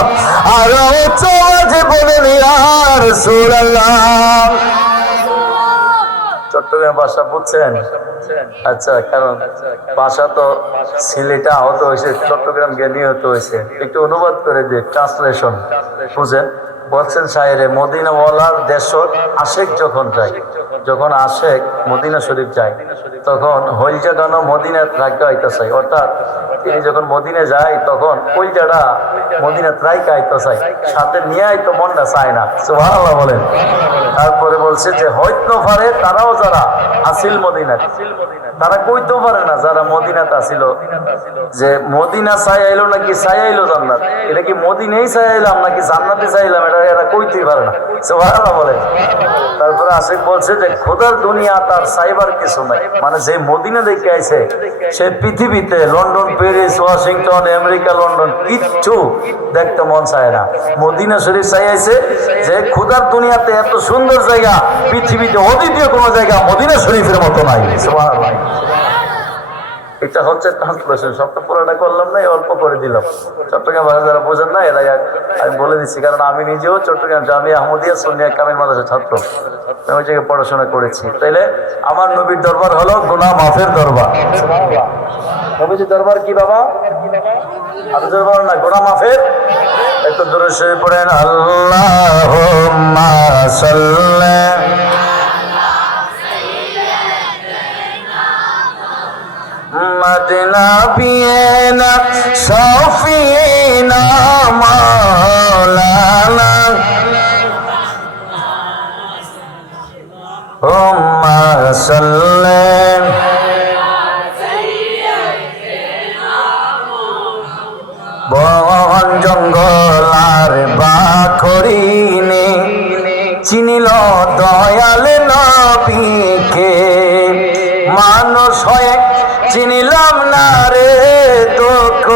আর উচ্চ আওয়াজে বলেন ইয়া রাসূলুল্লাহ। চট্টগ্রাম ভাষা বুঝছেন? আচ্ছা, কারণ ভাষা তো সিলেটে আহত হয়েছে, চট্টগ্রাম গিয়ে নিহত হয়েছে, একটু অনুবাদ করে দিই, ট্রান্সলেশন বুঝেন। বলছেন শায়েরে, মদিনাওয়ালার দেশ আশেক যখন যায়, যখন আশেক মদিনা শরীফ যায়, তখন হইলজা গানো মদিনার রাখতে আইতেছে। অর্থাৎ তিনি যখন মদিনে যায় তখন কইজাটা মদিনা ত্রাইকে আইতেছে, সাথে নিয়ে আইতো মনটা চায় না। সুবহানাল্লাহ বলেন। তারপরে বলছে যে হইতো পারে তারাও যারা আসিল মদিনা, তারা কইতেও পারে না যারা মদিনাতে আসিল যে মদিনা চাই আইলো নাকি চাই আইলো জান্নাত, এটা কি মদিনাই চাই আইলাম নাকি জান্নাতে চাইলাম, এটা এরা কইতেই পারে না। সুবহানাল্লাহ বলেন। তারপরে আশিক বলছে যে খোদার দুনিয়া তার সাইবার কিছু নাই, মানে যে মদিনা দেখে আইছে সে পৃথিবীতে London, Paris, Washington, America, London কিচ্ছু দেখতে মন চায় না। মদিনা শরীফ চাই আইছে যে খোদার দুনিয়াতে এত সুন্দর জায়গা পৃথিবীতে অদ্বিতীয় কোনো জায়গা মদিনা শরীফের মতো নাই। সুবহানাল্লাহ। এটা হচ্ছে ট্রান্সলেশন, সবটা পুরোটা করলাম না, অল্প করে দিলাম। চট্টগ্রাম ভাষা যারা বোঝেন না এরা আমি বলে দিচ্ছি, কারণ আমি নিজেও চট্টগ্রাম জামিয়া আহমদিয়া সুন্নিয়া কামিল মাদ্রাসার ছাত্র, আমি ওই জায়গায় পড়াশোনা করেছি। তাইলে আমার নবীর দরবার হলো গুনাহ মাফের দরবার। নবীজির দরবার কি বাবা? আর দরবার না, গুনাহ মাফের। একটু দূরে শুয়ে পড়েন, আল্লাহুম্মা সাল্লি নবিয়িনা শাফিনা মাওলানা উম্মা সাল্লাম বন জঙ্গল আর বাখরিনে চিনিল দয়াল নবীকে, মানুষ হয়ে চিনিলাম না রে, দুঃখ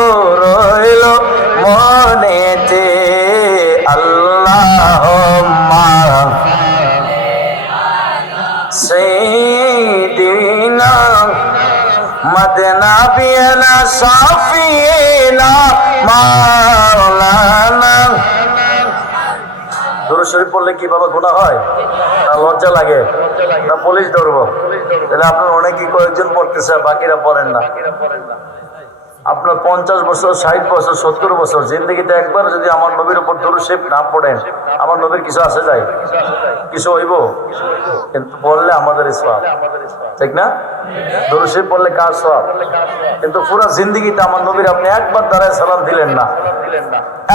রইল মনেতে। আল্লাহুম্মা সাইয়্যিদিনা মদনাবিয়ানা শাফিনা মাওলানা। দুরূদ শরীফ পড়লে কি বাবা গুনাহ হয় না লজ্জা লাগে না পুলিশ ধরবো? তাহলে আপনার অনেকেই কয়েকজন পড়তেছে, বাকিরা পড়েন না। আপনার 50 বছর, 60 বছর, 70 বছর জিন্দগিতে একবার যদি আমার নবীর উপর দুরূদ শরীফ না পড়েন, আমার নবীর কিছু আসে যায়? কিছু হইব? কিন্তু পড়লে আমাদের সওয়াব, ঠিক না? দুরূদ শরীফ পড়লে কার সওয়াব? কিন্তু পুরো জিন্দগিতে আমার নবীর আপনি একবার দাঁড়ায় সালাম দিলেন না,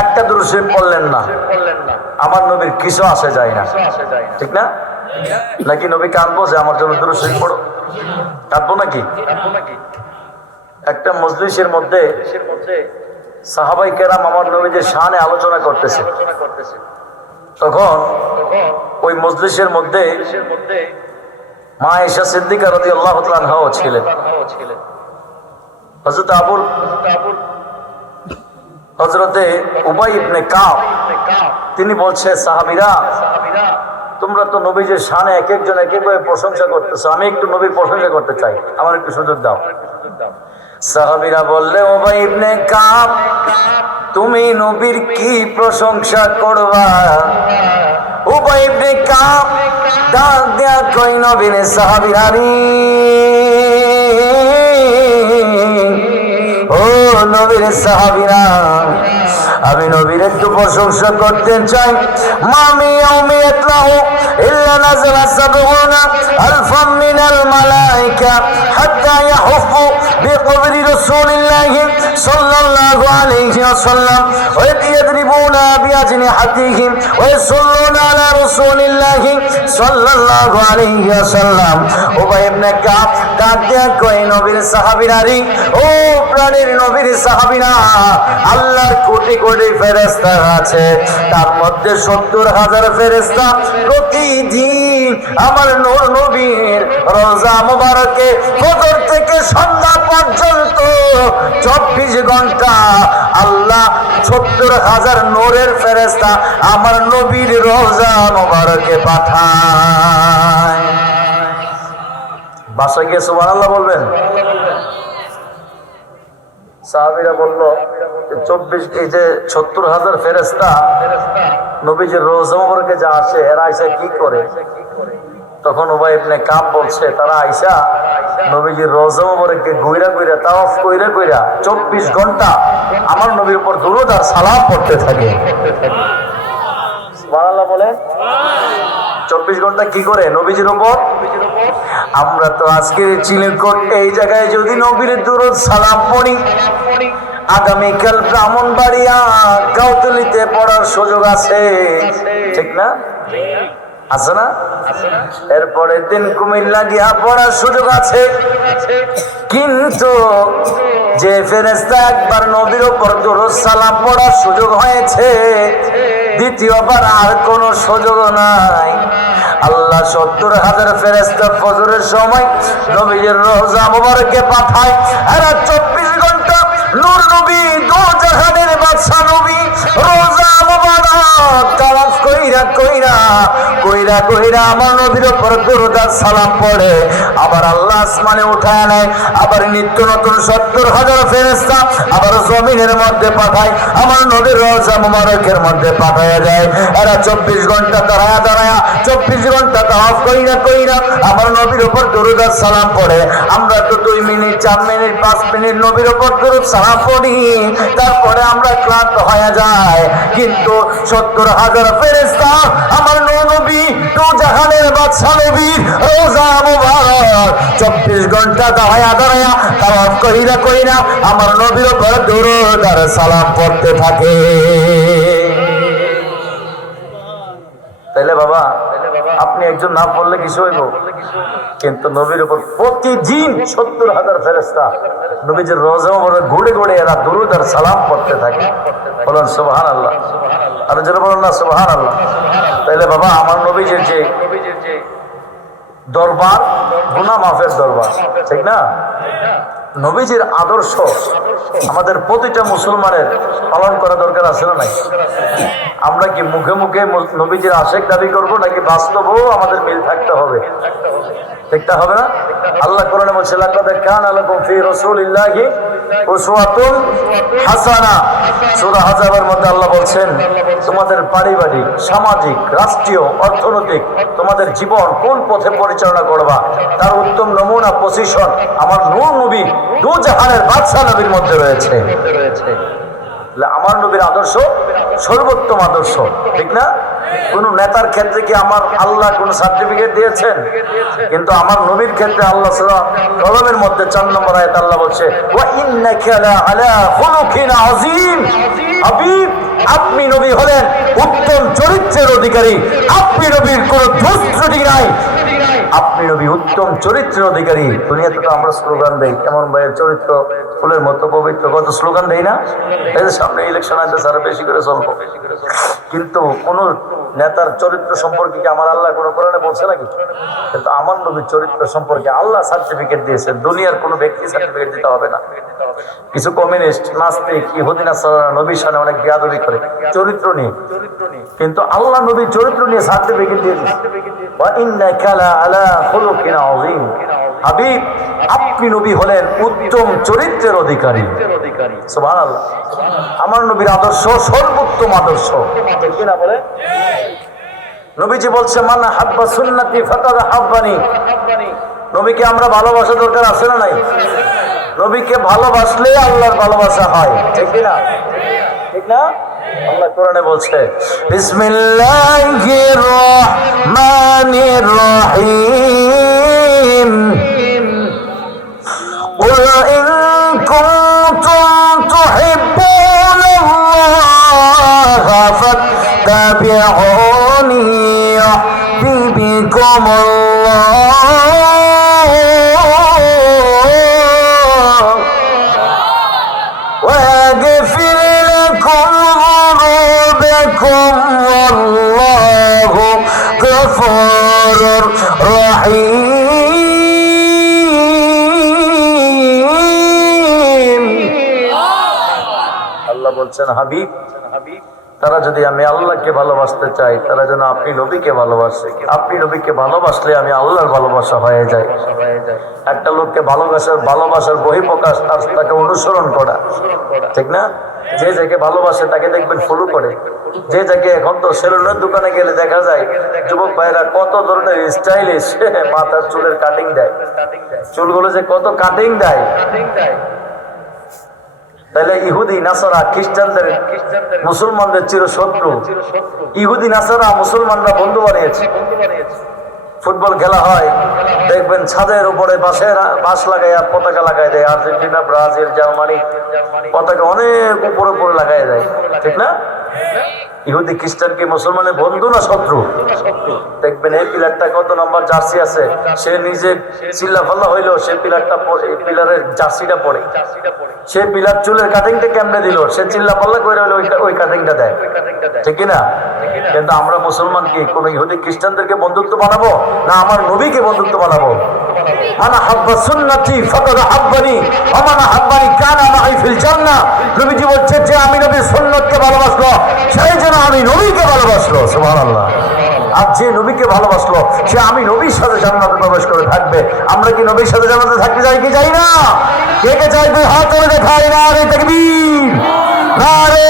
একটা দুরূদ শরীফ পড়লেন না, আমার নবীর কিছু আসে যায় না, ঠিক না? নাকি নবী কাঁদবো যে আমার জন্য দুরূদ শরীফ পড়ো? কাঁদবো নাকি? একটা মজলিসের মধ্যে সাহাবাই কেরাম আমার নবীদের শানে আলোচনা করতেছে, তখন ওই মজলিসের মধ্যে মা আয়েশা সিদ্দিকা রাদিয়াল্লাহু তাআলা আনহাও ছিলেন। হযরতে উবাই ইবনে কাব তিনি বলছে, সাহাবীরা তোমরা তো নবীদের শানে এক একজন এক একভাবে প্রশংসা করতেছো, আমি একটু নবীর প্রশংসা করতে চাই, আমার একটু সুযোগ দাও। সাহাবীরা বললে, উবাই ইবনে কাব তুমি নবীর কি প্রশংসা করবা? উবাই ইবনে কাব ডাক দেয়া কই, নবীর সাহাবীরা ও নবীর সাহাবীরা, আমি নবীর একটু প্রশংসা করতে চাই। মামি ইয়াউমি ইয়াতলাহু ইল্লা নাযালা সাবউনা আলফাম মিনাল মালায়েকা হাত্তা ইয়াহুফু বিকবরি রাসূলিল্লাহি সাল্লাল্লাহু আলাইহি ওয়াসাল্লাম ওয়া ইয়াদরিবুনা বিআজনিহাতিহিম ওয়া ইয়াসাল্লুনা আলা রাসূলিল্লাহি সাল্লাল্লাহু আলাইহি ওয়াসাল্লাম। উবাই ইবনে কাব ডাক দেয়া কই, নবীর সাহাবীরা ও প্রাণের নবীর সাহাবীরা, আল্লাহর কোটি কোটি ফেরেশতা আছে, তার মধ্যে 70,000 ফেরেশতা প্রতিদিন আমার নূর নবীর রওজা মুবারকে ফজর থেকে সন্ধ্যা পর্যন্ত 24 ঘন্টা আল্লাহ 70,000 নূরের ফেরেশতা আমার নবীর রওজা মুবারকে পাঠায়। বাসায় গিয়ে সুবহানাল্লাহ বলবেন। সাহাবীরা বলল, 70,000 ফেরেশতা নবীজির রওজা মুবারকে যা আসে, এরা আইসা কি করে? তখন উবাই ইবনে কাব বলছে, তারা আইসা নবীজির রওজা মুবারকে ঘুইরা ঘুইরা তাওয়াফ কইরা কইরা 24 ঘন্টা আমার নবীর উপর দুরূদ আর সালাম পড়তে থাকে। সুবহানাল্লাহ বলেন। 24 ঘন্টা কি করে নবীজির উপর? আমরা তো আজকে চিলেকোট এই জায়গায় যদি নবীর দুরূদ সালাম পড়ি, আগামীকাল ব্রাহ্মণবাড়িয়া গাউতলিতে পড়ার সুযোগ আছে, ঠিক না? আছে না? এরপরের দিন কুমিল্লা গিয়া পড়ার সুযোগ আছে। কিন্তু যে ফেরেশতা একবার নবীর উপর দুরূদ সালাম পড়ার সুযোগ হয়েছে, দ্বিতীয়বার আর কোনো সুযোগ নাই। আল্লাহ 70,000 ফেরেশতা ফজরের সময় নবীর রওজা মুবারকে পাঠায়। এরা 24 ঘন্টা নূর নবী, দো জাহানের বাদশা নবী রওজা মুবারক তাওয়াফ কইরা কইরা কইরা কইরা আমার নবীর উপর দুরূদ আর সালাম পড়ে। আবার আল্লাহ আসমানে উঠায় নেয়। আবার নিত্য নতুন 70,000 ফেরেশতা আবার জমিনের মধ্যে পাঠায়, আমার নবীর রওজা মুবারকের মধ্যে পাঠায়া যায়। এরা 24 ঘন্টা দাঁড়ায়া দাঁড়ায়া 24 ঘন্টা তাওয়াফ কইরা কইরা আমার নবীর উপর দুরূদ আর সালাম পড়ে। আমরা তো 2 মিনিট 4 মিনিট 5 মিনিট নবীর উপর দুরূদ সালাম পড়ি, তারপরে আমরা ক্লান্ত হয়ে যায়। কিন্তু 70,000 ফেরেশতা আমার নবী, দু জাহানের বাদশা নবীর রওজা মুবারক 24 ঘন্টা দাঁড়ায়া দাঁড়ায়া তাওয়াফ কইরা কইরা আমার নবীর উপর দুরূদ আর সালাম পড়তে থাকে। তাইলে বাবা আপনি একজন না পড়লে কিছু হইব? কিন্তু নবীর উপর প্রতিদিন 70,000 ফেরেশতা নবীজির রওজা মুবারক ঘুরে ঘুরে এরা দুরূদ আর সালাম পড়তে থাকে। বলেন সুবহানাল্লাহ। আর যারা বলেন না সুবহানাল্লাহ। তাইলে বাবা আমার নবীজির যে দরবার, গুনাহ মাফের দরবার, ঠিক না? নবীজির আদর্শ আমাদের প্রতিটা মুসলমানের পালন করা দরকার আছে না নাই? আমরা কি মুখে মুখে নবীজির আশেক দাবি করব, নাকি বাস্তবেও আমাদের মিল থাকতে হবে? দেখতে হবে না? আল্লাহ কোরআনে বলছে লাকাদ কানা লাকুম ফি রাসূলিল্লাহি উসওয়াতুন হাসানাহ। সূরা হাজাবের মধ্যে আল্লাহ বলছেন তোমাদের পারিবারিক, সামাজিক, রাষ্ট্রীয়, অর্থনৈতিক তোমাদের জীবন কোন পথে পরিচালনা করবা তার উত্তম নমুনা পজিশন আমার নূর নবী, দু জাহানের বাদশা নবীর মধ্যে রয়েছে। আমার নবীর আদর্শ সর্বোত্তম আদর্শ, ঠিক না? কোন নেতার ক্ষেত্রে কি আমার আল্লাহ কোন সার্টিফিকেট দিয়েছেন? কিন্তু আমার নবীর ক্ষেত্রে আল্লাহ সূরা কলমের মধ্যে 4 নম্বর আয়াত আল্লাহ বলছে ওয়া ইন্নাকা আলা খুলুকিন আযীম। হাবিব, আপনি নবী হলেন উত্তম চরিত্রের অধিকারী। আপনি নবীর কোনো দোষ ত্রুটি নাই, আপনি নবী উত্তম চরিত্রের অধিকারী। দুনিয়াতে তো আমরা স্লোগান দেই এমন ভাইয়ের চরিত্র ফুলের মতো পবিত্র, কত স্লোগান দেই না? এই যে সামনে ইলেকশন আসবে, স্যার বেশি করে চলবো। কিন্তু কোন নেতার চরিত্র সম্পর্কে কি আমার আল্লাহ কোনো কোরআনে বলছে নাকি? কিন্তু আমার নবীর চরিত্র সম্পর্কে আল্লাহ সার্টিফিকেট দিয়েছেন, দুনিয়ার কোনো ব্যক্তি সার্টিফিকেট দিতে হবে না। কিছু কমিউনিস্ট, নাস্তিক, ইহুদি নাসারা নবীর সামনে অনেক বেয়াদবি করে চরিত্র নিয়ে, কিন্তু আল্লাহ নবীর চরিত্র নিয়ে সার্টিফিকেট দিয়ে দিয়েছে ওয়া ইন্নাকা আলা খুলুকিন আযীম। হাবিব, আপনি নবী হলেন উত্তম চরিত্রের অধিকারী। সুবহানাল্লাহ। আমার নবীর আদর্শ সর্বোত্তম আদর্শ, ঠিক না বলে? নবীজি বলছে মান হাব্বা সুন্নতি ফাকাদ হাব্বানি। নবীকে আমরা ভালোবাসা দরকার আছে না নাই? নবীকে ভালোবাসলে আল্লাহর ভালোবাসা হয়, ঠিক না? ঠিক না? আল্লাহ কোরআনে বলছে বিসমিল্লাহির রহমানির রহিম قل إن كنتم تحبون الله فاتبعوني يحببكم الله ويغفر لكم ذنوبكم والله غفور رحيم। আল্লাহ বলছেন হাবিব, তারা যদি আমি আল্লাহকে ভালোবাসতে চাই তারা যেন আপনি নবীকে ভালোবাসে। আপনি নবীকে ভালোবাসলে আমি আল্লাহর ভালোবাসা হয়ে যায়। একটা লোককে ভালোবাসার বহিঃপ্রকাশ তাকে অনুসরণ করা, ঠিক না? যে যাকে ভালোবাসে তাকে দেখবেন ফলো করে। যে যাকে এখন তো সেলুনের দোকানে গেলে দেখা যায় যুবক ভাইরা কত ধরনের স্টাইলিশ মাথার চুলের কাটিং দেয়, চুলগুলো যে কত কাটিং দেয়। তাহলে ইহুদি নাসারা খ্রিস্টানদের মুসলমানদের চিরশত্রু। ইহুদি নাসারা মুসলমানরা বন্ধু বানিয়েছে। ফুটবল খেলা হয়, দেখবেন ছাদের উপরে বাঁশ লাগাইয়া পতাকা লাগাই দেয়। আর্জেন্টিনা, ব্রাজিল, জার্মানি পতাকা অনেক উপরে উপরে লাগাই দেয়, ঠিক না? ইহুদি খ্রিস্টান কি মুসলমানের বন্ধু না শত্রু? দেখবেন এই পিলারটা কত নম্বর জার্সি আছে, সে নিজে চিল্লা ফাল্লা হইলো, সে পিলারের জার্সিটা পরে, সে পিলার চুলের কাটিংটা কেমনে দিল, সে চিল্লা পাল্লা করে হইলো ওই কাটিংটা দেয়, ঠিক না? কিন্তু আমরা মুসলমান কি কোন ইহুদি খ্রিস্টানদেরকে বন্ধুত্ব বানাবো না আমার নবীকে বন্ধুত্ব বানাবো? মানা হাব্বা সুন্নতি ফাকাদ হাব্বানি ওয়া মানা হাব্বানি কানা মাই ফিল জান্নাহ। নবীজি বলছে যে আমি নবীর সুন্নতকে ভালোবাসলো সেই যেন আমি নবীকে ভালোবাসলো। সুবহানাল্লাহ। আর যে নবীকে ভালোবাসলো সে আমি নবীর সাথে জান্নাতে প্রবেশ করে থাকবে। আমরা কি নবীর সাথে জান্নাতে থাকতে চাই কি চাই না? কে কে চাই? দুই হাত তুলে দেখাই। নারে তাকবীর, নারে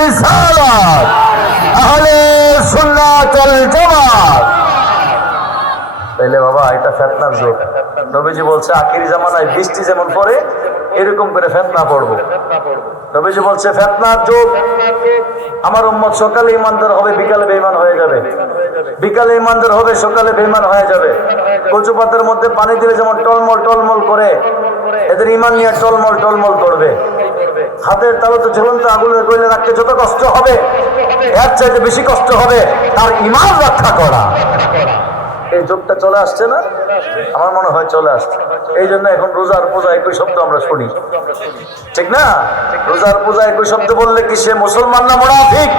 রিসালাত, আহলে সুন্নাত ওয়াল জামাত। তাইলে বাবা এটা ফিতনার যুগ। নবীজি বলছে আখিরি জামানায় বৃষ্টি যেমন পড়ে এরকম করে ফিতনা পড়বো। নবীজি বলছে ফিতনার যুগ, আমার উম্মত সকালে ইমানদার হবে, বিকালে বেঈমান হয়ে যাবে, বিকালে ইমানদার হবে, সকালে বেঈমান হয়ে যাবে। কচু পাতার মধ্যে পানি দিলে যেমন টলমল টলমল করে, এদের ইমান নিয়ে টলমল টলমল করবে। হাতের তালুতে ঝুলন্ত আগুনের কইলে রাখতে যত কষ্ট হবে এর চাইতে বেশি কষ্ট হবে তার ইমান রক্ষা করা। এই যুগটা চলে আসছে না? আমার মনে হয় চলে আসছে। এই জন্য এখন রোজার পূজা একই শব্দ আমরা শুনি, ঠিক না? রোজার পূজা একই শব্দ বললে কি সে মুসলমান না মুনাফিক?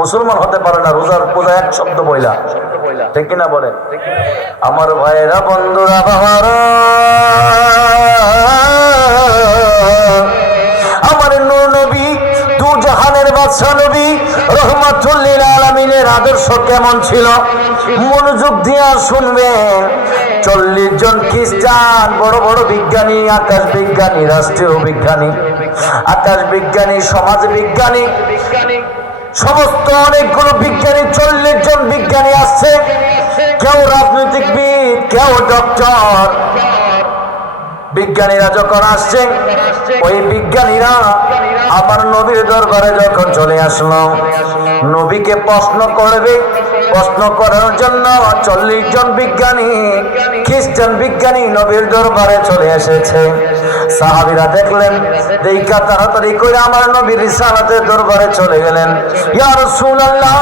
মুসলমান হতে পারে না রোজার পূজা এক শব্দ বইলা, ঠিক কিনা বলেন? আমার ভাইয়েরা, বন্ধুরা, বাবারা, আমার নূর নবী, দু জাহানের বাদশা নবী রহমাতুল লিল আলামিনের আদর্শ কেমন ছিল মনোযোগ দিয়ে শুনবেন। 40 জন খ্রিস্টান বড় বড় বিজ্ঞানী, আকাশ বিজ্ঞানী, রাষ্ট্রীয় বিজ্ঞানী, আকাশ বিজ্ঞানী, সমাজ বিজ্ঞানী, সমস্ত অনেকগুলো বিজ্ঞানী, 40 জন বিজ্ঞানী আসছে। কেউ রাজনৈতিকবিদ, কেউ ডক্টর। বিজ্ঞানীরা যখন আসছে, ওই বিজ্ঞানীরা আমার নবীর দরবারে যখন চলে আসলো, নবীকে প্রশ্ন করবে। প্রশ্ন করার জন্য 40 জন বিজ্ঞানী, খ্রিস্টান বিজ্ঞানী নবীর দরবারে চলে এসেছে। সাহাবীরা দেখলেন, দেখা তাড়াতাড়ি করে আমার নবীর রিসালাতের দরবারে চলে গেলেন। ইয়া রাসূলুল্লাহ,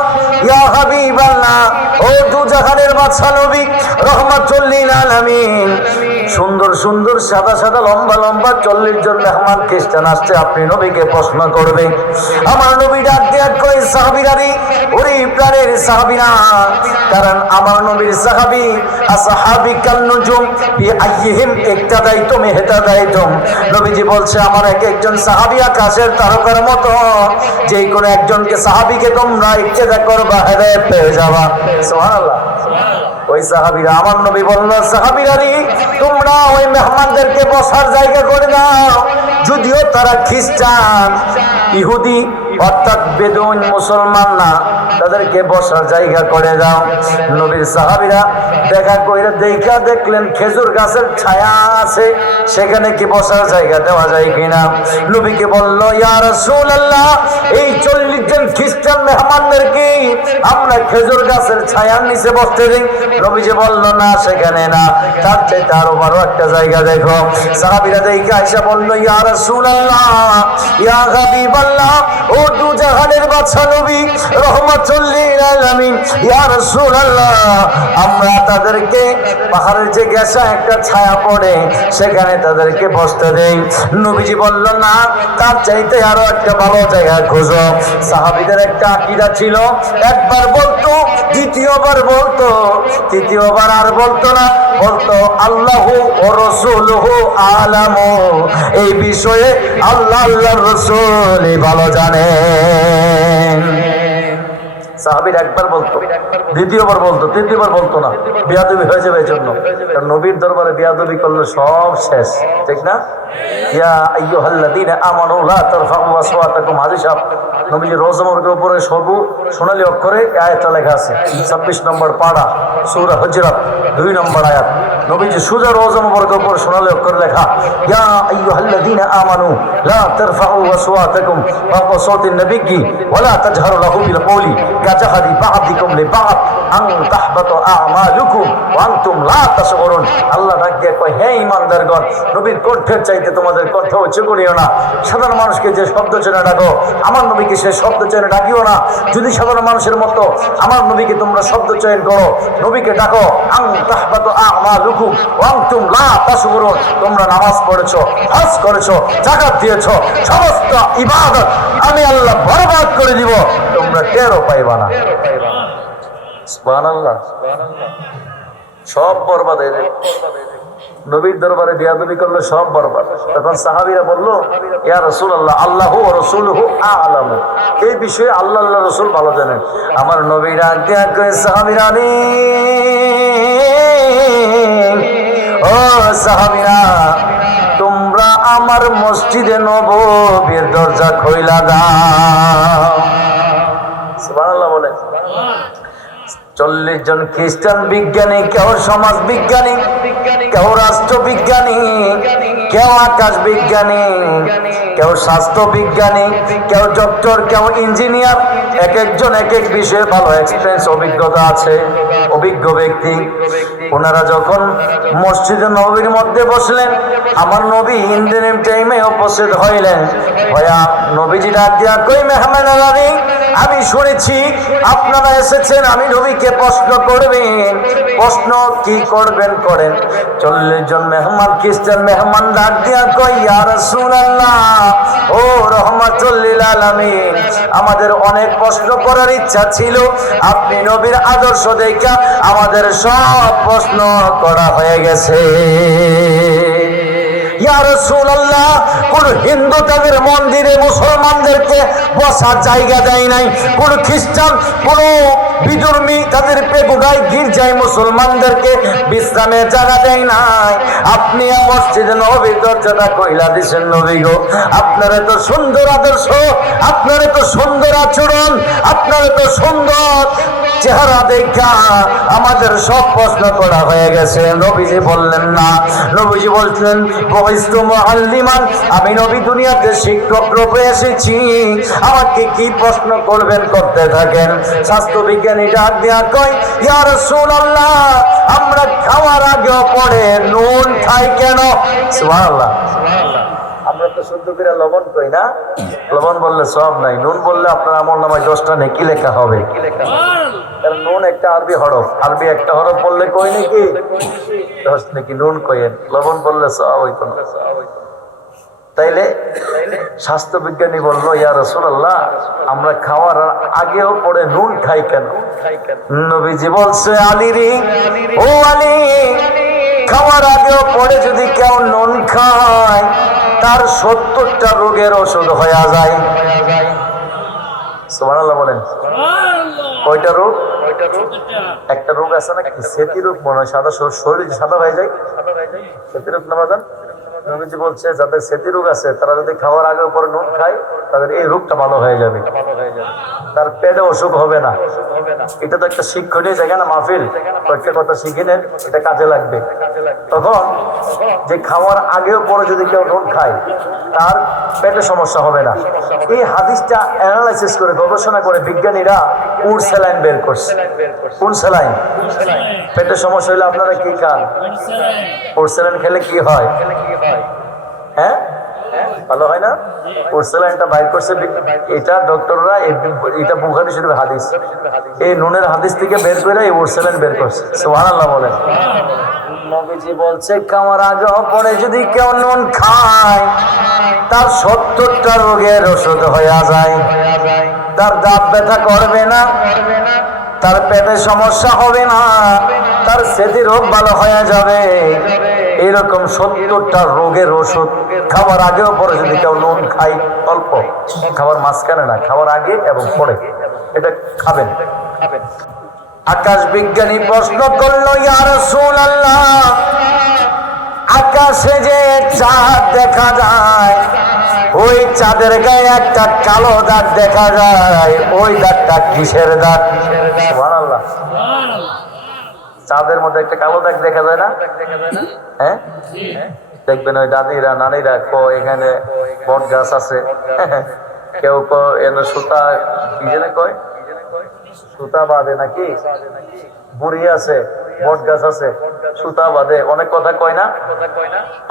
ইয়া হাবিবাল্লাহ, ও দু জাহানের বাদশা নবী রহমাতুল লিল আলামিন, সুন্দর সুন্দর সাদা সাদা লম্বা লম্বা 40 জন মেহমান খ্রিস্টান আসছে, আপনি নবীকে প্রশ্ন করবে। আমার নবী ডাক দিয়ে কই, সাহাবীরা রে, ওরে প্রাণের সাহাবীরা, কারণ আমার নবীর সাহাবী আসহাবী কান নুজুম বিআইহিম ইক্তাদাইতুম ইহতাদাইতুম। নবীজি বলছে আমার এক একজন সাহাবী আকাশের তারকার মতো, যে কোন একজনকে সাহাবীকে তোমরা ইক্তেদা করবা, হেদায়েত পেয়ে যাবা। সুবহানাল্লাহ। ওই সাহাবীরা, আমার নবী বলল, সাহাবীরা রে, তোমরা ওই মেহমানদেরকে বসার জায়গা করে দাও, যদিও তারা খ্রিস্টান, ইহুদি অর্থাৎ বেদুইন, মুসলমান না, তাদেরকে বসার জায়গা করে দাও। নবীর সাহাবীরা দেখা কইরা দেখা দেখলেন খেজুর গাছের ছায়া আছে, সেখানে কি বসার জায়গা দেওয়া যায় কিনা। নবীকে বলল, ইয়া রাসূলুল্লাহ, এই 40 জন খ্রিস্টান মেহমানদেরকে আমরা খেজুর গাছের ছায়ার নিচে বসতে দিই। নবীজি বলল, না, সেখানে না, তার চাইতে আরো বড় একটা জায়গা দেখো। সাহাবীরা দেখে আয়েশা বলল, ইয়া রাসূলুল্লাহ, ইয়া হাবিবাল্লাহ, ও দু জাহানের বাদশা নবী রহমাতুল লিল আলামিন, ইয়া রাসূলুল্লাহ, আমরা তাদেরকে পাহাড়ের যে গাছে একটা ছায়া পড়ে সেখানে তাদেরকে বসতে দেই। নবীজি বলল, না, তার চাইতে আরো একটা ভালো জায়গা খোঁজো। সাহাবীদের একটা আকীদা ছিল, একবার বলতো, দ্বিতীয়বার বলতো, তৃতীয়বার আর বলতো না, বলতো আল্লাহু ওয়া রাসূলুহু আলামু, এই বিষয়ে আল্লাহ আল্লাহর রাসূলই ভালো জানেন। সাহাবীরা একবার বলতো, দ্বিতীয়বার বলতো, তৃতীয়বার বলতো না, বেয়াদবি হয়ে যাবে। এই জন্য কারণ নবীর দরবারে বেয়াদবি করলে সব শেষ, ঠিক না? ইয়া আইয়ুহাল্লাযীনা আমানু লা তারফাউ আসওয়াতাকুম, হাদিস নবীজি রোজা মুবারকের উপরে সোনালী অক্ষরে আয়াতটা লেখা আছে 26 নম্বর পাড়া সূরা হুজরাত 2 নম্বর আয়াত। নবীজি সুজা রোজা মুবারকের উপর সোনালী অক্ষরে লেখা, ইয়া আইয়ুহাল্লাযীনা আমানু লা তারফাউ আসওয়াতাকুম ফাওকা সাওতিন নবিয়্যি ওয়া লা তাজহারু লাহু বিল কওলি কাজাহরি বা'দিকুম লিবা'দ আন তাহবাতু আমালুকুম ওয়া আনতুম লা তাশউরুন। আল্লাহ ডাক দিয়ে কয়, হে ঈমানদারগণ, নবীর কণ্ঠের চাইতে তোমাদের কণ্ঠ উঁচু করিও না। সাধারণ মানুষকে যে শব্দ চেনে ডাকো, আমার নবীকে সে শব্দ চেনে ডাকিও না। যদি সাধারণ মানুষের মতো আমার নবীকে তোমরা শব্দ চয়ন করো, নবীকে ডাকো, আন তাহবাতু আমালুকুম ওয়া আনতুম লা তাশউরুন। তোমরা নামাজ পড়েছো, হজ করেছো, যাকাত দিয়েছো, সমস্ত ইবাদত আমি আল্লাহ বরবাদ করে দিব, তোমরা টেরও পাইবা না। সুবহানাল্লাহ। সব বরবাদ হয়ে যাবে। নবীর দরবারে বিয়াদবি করলে সব বরবাদ। তখন সাহাবীরা বলল, ইয়া রাসূলুল্লাহ, আল্লাহু ওয়া রাসূলুহু আ'লামু। এই বিষয়ে আল্লাহ আল্লাহ রাসূল ভালো জানেন। আমার নবী ডাক দিয়া কয়, সাহাবীরা রে, ও সাহাবীরা, তোমরা আমার মসজিদে নববীর দরজা খোলা দাও। সুবহানাল্লাহ বলে। 40 জন খ্রিস্টান বিজ্ঞানী, কেউ সমাজ বিজ্ঞানী, কেউ রাষ্ট্রবিজ্ঞানী, কেউ আকাশ বিজ্ঞানী, কেউ স্বাস্থ্য বিজ্ঞানী, কেউ ডক্টর, কেউ ইঞ্জিনিয়ার, এক একজন এক এক বিষয়ে ভালো এক্সপিরিয়েন্স অভিজ্ঞতা আছে, অভিজ্ঞ ব্যক্তি। ওনারা যখন মসজিদে নববীর মধ্যে বসলেন, আমার নবী ইন্দিনিম টাইমে উপস্থিত হইলেন। ভয়া নবীজি ডাক দিয়া কই, মেহমানেরা রে, আমি শুনেছি আপনারা এসেছেন, আমি নবীকে প্রশ্ন করবেন। প্রশ্ন কি করবেন করেন। 40 জন মেহমান, খ্রিস্টান মেহমান ডাক দিয়া কই, ইয়া রাসূলুল্লাহ, ও রাহমাতুল লিল আলামিন, আমাদের অনেক প্রশ্ন করার ইচ্ছা ছিল, আপনি নবীর আদর্শ দেখা আমাদের সব প্রশ্ন করা হয়ে গেছে। ইয়া রাসূলুল্লাহ, কোন হিন্দু তাদের মন্দিরে মুসলমানদেরকে বসার জায়গা দেয় নাই, কোন খ্রিস্টান, কোন বিধর্মী তাদের পেগুগায় গির্জায় মুসলমানদেরকে বিশ্রামের জায়গা দেয় নাই। আপনি মসজিদে নববীর দরজাটা কইলা দিছেন। নবী গো, আপনার এত সুন্দর আদর্শ, আপনার এত সুন্দর আচরণ, আপনার এত সুন্দর চেহারা দেখা আমাদের সব প্রশ্ন করা হয়ে গেছে। নবীজি বললেন না, নবীজি বললেন, বহিস্তু মুআল্লিমান, আমি নবী দুনিয়াতে শিক্ষক রূপে এসেছি, আমাকে কি প্রশ্ন করবেন করতে থাকেন। স্বাস্থ্য বিজ্ঞানী ডাক দিয়া কয়, ইয়া রাসূলুল্লাহ, আমরা খাওয়ার আগেও পড়ে নুন খাই কেন? সুবহানাল্লাহ। আমরা তো শুদ্ধ করে লবণ কই না, লবণ বললে সব নাই, নুন বললে আপনার আমলনামায় 10টা নেকি লেখা হবে। কারণ নুন একটা আরবি হরফ, আরবি একটা হরফ বললে কই নাকি 10 নাকি নুন কইেন, লবণ বললে সব হইতো না। তাইলে স্বাস্থ্য বিজ্ঞানী বললো, ইয়া রাসূলুল্লাহ, আমরা খাওয়ার আগেও পড়ে নুন খাই কেন? নবীজি বলছে, আলী রে, ও আলী, খাওয়ার আগেও পড়ে যদি কেউ নুন খায়, তার 70টা রোগের ওষুধ হয়ে যায়। সুবহানাল্লাহ বলেন। কয়টা রোগ? একটা রোগ আছে না, সেতি রোগ মনে হয়, সাদা শরীর সাদা হয়ে যায়, সেতি রোগ না জান? নবীজি বলছে, যাদের সেতি রোগ আছে তারা যদি খাওয়ার আগে উপরে নুন খায়, তাদের এই রোগটা ভালো হয়ে যাবে, তার পেটে অসুখ হবে না। এটা তো একটা শিক্ষণীয় জায়গা না, মাহফিল, কয়েকটা কথা শিখে নেন, এটা কাজে লাগবে। তখন যে খাওয়ার আগেও পরে যদি কেউ নুন খায়, তার পেটে সমস্যা হবে না। এই হাদিসটা অ্যানালাইসিস করে, গবেষণা করে বিজ্ঞানীরা উট স্যালাইন বের করছে। কোন স্যালাইন? পেটে সমস্যা হলে আপনারা কি খান? উট স্যালাইন খেলে কি হয়? হ্যাঁ, ভালো হয় না? পোর্সেলাইনটা বাইর করছে, এটা ডক্টররা, এটা বুখারী শরীফের হাদিস, এই নুনের হাদিস থেকে বের করে এই পোর্সেলাইন বের করছে। সুবহানাল্লাহ বলেন। নবীজি বলছে, খাওয়ার আগে পরে যদি কেউ নুন খায়, তার 70টা রোগের ওষুধ হয়ে যায়। তার দাঁত ব্যথা করবে না, তার পেটে সমস্যা হবে না, তার সেতি রোগ ভালো হয়ে যাবে। এরকম 70টা রোগের ওষুধ খাওয়ার আগেও পরে যদি কেউ নুন খাই, অল্প, খাওয়ার মাঝখানে না, খাওয়ার আগে এবং পরে এটা খাবেন। আকাশ বিজ্ঞানী প্রশ্ন করলো, ইয়া রাসূলুল্লাহ, আকাশে যে চাঁদ দেখা যায়, ওই চাঁদের গায়ে একটা কালো দাগ দেখা যায়, ওই দাগটা কিসের দাগ? সুবহানাল্লাহ। চাঁদের মধ্যে একটা কালো দাগ দেখা যায় না? হ্যাঁ, দেখবেন ওই দাদিরা নানিরা এখানে বট গাছ আছে, কেউ এনে সুতা কি যেন কয়, সুতা বাঁধে নাকি, বুড়ি আছে, বট গাছ আছে, সুতা বাঁধে, অনেক কথা কয় না,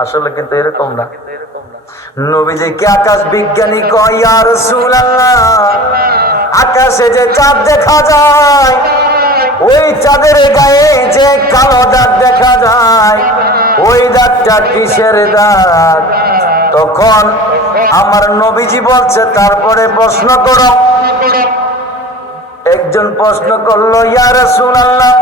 আসলে কিন্তু এরকম না। নবীজিকে আকাশ বিজ্ঞানী কয়, ইয়া রাসূলুল্লাহ, আকাশে যে চাঁদ দেখা যায়, ওই চাঁদের গায়ে যে কালো দাগ দেখা যায়, ওই দাগটা কিসের দাগ? তখন আমার নবীজি বলছে, তারপরে প্রশ্ন করো। একজন প্রশ্ন করলো, ইয়া রাসূলুল্লাহ,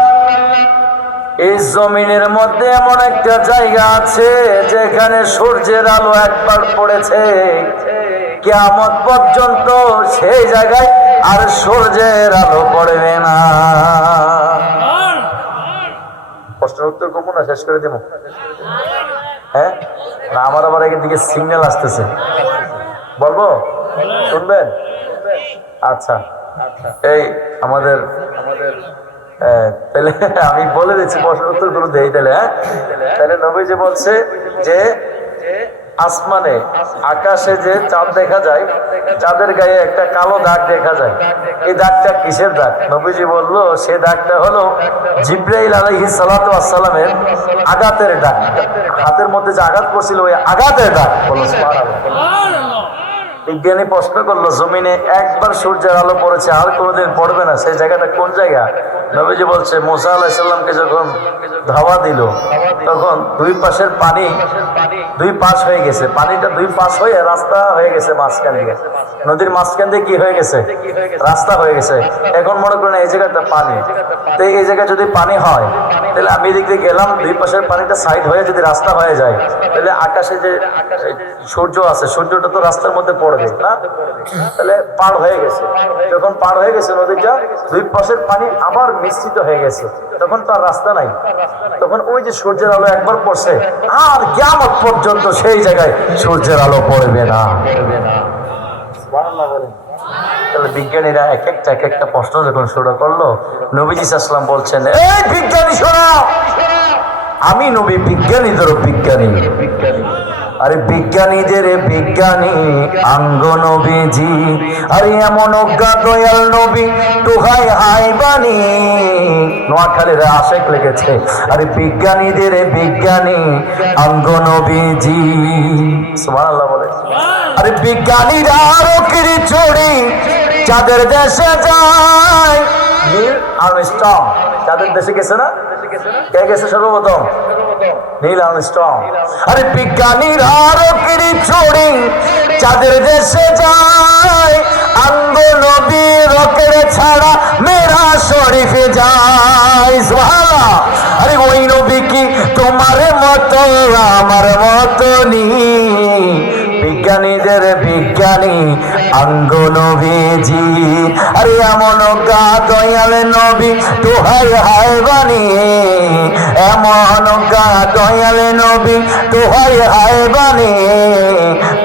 এই জমিনের মধ্যে এমন একটা জায়গা আছে যেখানে সূর্যের আলো একবার পড়েছে, কিয়ামত পর্যন্ত সেই জায়গায় আর সূর্যের আলো পড়বে না। প্রশ্নের উত্তর কমু না, শেষ করে দেবো? হ্যাঁ না, আমার আবার একদিকে সিগন্যাল আসতেছে, বলবো? শুনবেন? আচ্ছা, এই আমাদের তাহলে আমি বলে দিচ্ছি, প্রশ্নের উত্তর গুলো দেই তাহলে। হ্যাঁ, তাহলে নবীজি বলছে যে আসমানে, আকাশে যে চাঁদ দেখা যায়, চাঁদের গায়ে একটা কালো দাগ দেখা যায়, এই দাগটা কিসের দাগ? নবীজি বলল, সে দাগটা হলো জিবরাইল আলাইহিস সালাতু ওয়াস সালামের আঘাতের দাগ, হাতের মধ্যে যে আঘাত করছিল ওই আঘাতের দাগ। বলো সুবহানাল্লাহ। বিজ্ঞানী প্রশ্ন করলো, জমিনে একবার সূর্যের আলো পড়েছে, আর কোনোদিন পড়বে না, সেই জায়গাটা কোন জায়গা? নবীজি বলছে, মুসা আলাইহিস সালামকে যখন ধাওয়া দিল, তখন দুই পাশের পানি দুই পাশ হয়ে গেছে, পানিটা দুই পাশ হয়ে রাস্তা হয়ে গেছে, মাঝখান দিয়ে, নদীর মাঝখান দিয়ে কি হয়ে গেছে? রাস্তা হয়ে গেছে। এখন মনে করেন এই জায়গাটা পানি, তো এই জায়গায় যদি পানি হয়, তাহলে আমি এদিক দিয়ে গেলাম, দুই পাশের পানিটা সাইড হয়ে যদি রাস্তা হয়ে যায়, তাহলে আকাশে যে সূর্য আছে, সূর্যটা তো রাস্তার মধ্যে পড়বে না, তাহলে পার হয়ে গেছে। যখন পার হয়ে গেছে নদীটা, দুই পাশের পানি আবার মিশ্রিত হয়ে গেছে, তখন তো আর রাস্তা নাই, তখন ওই যে সূর্যের আলো একবার পড়ছে, আর কিয়ামত পর্যন্ত সেই জায়গায় সূর্যের আলো পড়বে না। তাহলে বিজ্ঞানীরা এক একটা প্রশ্ন যখন শুরু করলো, নবীজি সাল্লাল্লাহু আলাইহি ওয়াসাল্লাম বলছেন, এই বিজ্ঞানী শোনো, আমি নবী বিজ্ঞানীদেরও বিজ্ঞানী। আরে বিজ্ঞানীদের বিজ্ঞানী আঙ্গ নবীজি, আরে এমন অজ্ঞা দয়াল নবী দোহাই হাই বাণী। নোয়াখালীর আশেক লেগেছে, আরে বিজ্ঞানীদের বিজ্ঞানী আঙ্গ নবীজি। সুবহানাল্লাহ বলে। আরে বিজ্ঞানীরা রকেটে চড়ে চাঁদের দেশে যায়। নীল আর্মস্ট্রং চাঁদের দেশে গেছে না? কে গেছে সর্বপ্রথম? Neil Armstrong. আরে বিজ্ঞানীরা রকেটে চড়ে চাঁদের দেশে যায়, আঙ্গ নবী রকেট ছাড়া মেরা শরীফে যায়। সুবহানাল্লাহ। আরে ওই নবী কি তোমার মতো আমার মতো নি? বিজ্ঞানীদের বিজ্ঞানী আঙ্গ নবীজি। আরে এমন গা দয়াল নবী দোহাই হাই বাণী, এমন গা দয়াল নবী দোহাই হাই বাণী।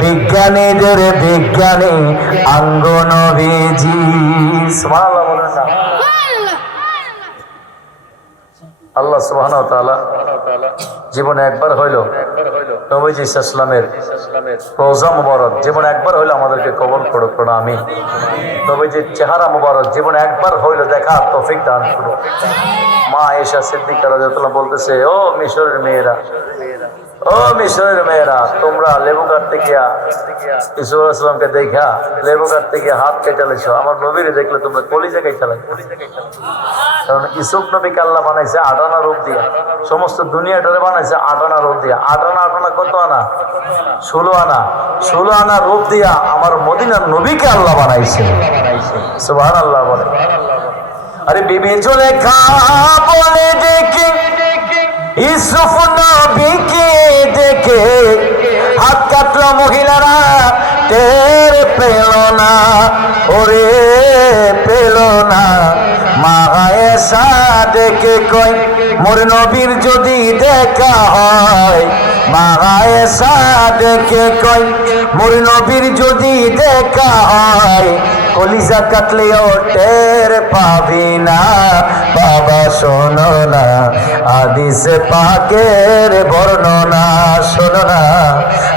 বিজ্ঞানীদের বিজ্ঞানী আঙ্গ নবীজি। সুবহানাল্লাহ বলেন না? আল্লাহ সুবহানাহু ওয়া তাআলা জীবনে একবার হইল নবীজি সাল্লাল্লাহু আলাইহি ওয়াসাল্লামের রওজা মুবারক জীবনে একবার হইল আমাদেরকে কবুল করুক না, আমিন। নবীজির চেহারা মুবারক জীবনে একবার হইল দেখার তৌফিক দান করুক। মা আয়েশা সিদ্দিকা রাদিয়াল্লাহু আনহা বলতেছে, ও মিশরের মেয়েরা, ও মিশরের মেয়েরা, তোমরা লেবু কাটতে গিয়া ইসুফ আলাইহিস সালামকে দেখা লেবু কাটতে গিয়া হাত কেটে লেছো, আমার নবীরে দেখলে তোমরা কলিজা কেটে লাগবে। কারণ ইসুফ নবীকে আল্লাহ বানাইছে 8 আনা রূপ দিয়া, সমস্ত দুনিয়াটারে বানাইছে 8 আনা রূপ দিয়া। 8 আনা কত আনা? 16 আনা। 16 আনা রূপ দিয়া আমার মদিনার নবীকে আল্লাহ বানাইছে। সুবহানাল্লাহ বলে। আরে বিবি জুলেখা বলে ডেকে ইউসুফ নবীকে দেখে হাত কাটলো মহিলারা, টের পেল না, ওরে পেল না। মা আয়েশা ডেকে কয়, মোর নবীর যদি দেখা হয় মা আয়েশা দেখে কয় মোর নবীর যদি দেখা হয় কলিজা কাটলেও টের পাবি না। বাবা শোনো না হাদিসে পাকের বর্ণনা, শোনো না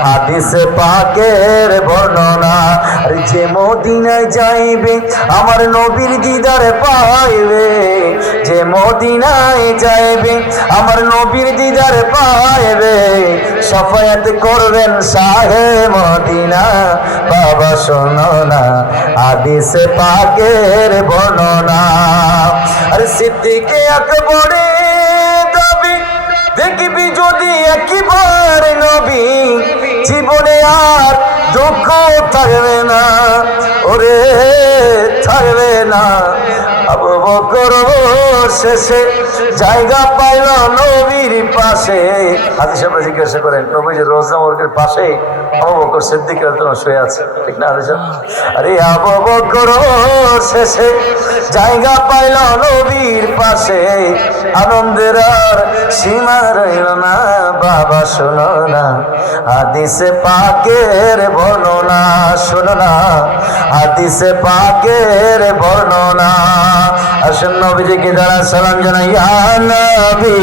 হাদিসে পাকের বর্ণনা। আর যে মদিনায় যাইবে আমার নবীর দিদার পাইবে, যে মদিনায় যাইবে আমার নবীর দিদার পাইবে, শাফায়াত করবেন শাহে মদিনা। বাবা শোনো না হাদিসে পাকের বর্ণনা। আর সিদ্দিকে আকবরে দাবি দেখবি যদি একবার নবী জীবনে আর দুঃখ থাকবে না, ওরে থাকবে না। আবু বকর শেষে জায়গা পাইল নবীর পাশে। হাদিস সাহেব জিজ্ঞাসা করেন নবীজি রোজা মুরগির পাশে আবু বকর সিদ্দিক রাদিয়াল্লাহু শুয়ে আছে, ঠিক না হাদিস? আরে আবু বকর শেষে জায়গা পাইল নবীর পাশে, আনন্দের আর সীমা রইল না। বাবা শোনো না হাদিসে পাকের বর্ণনা, শোনো না হাদিসে পাকের বর্ণনা। আসেন নবীজিকে যারা সালাম জানাই, ইয়া নবী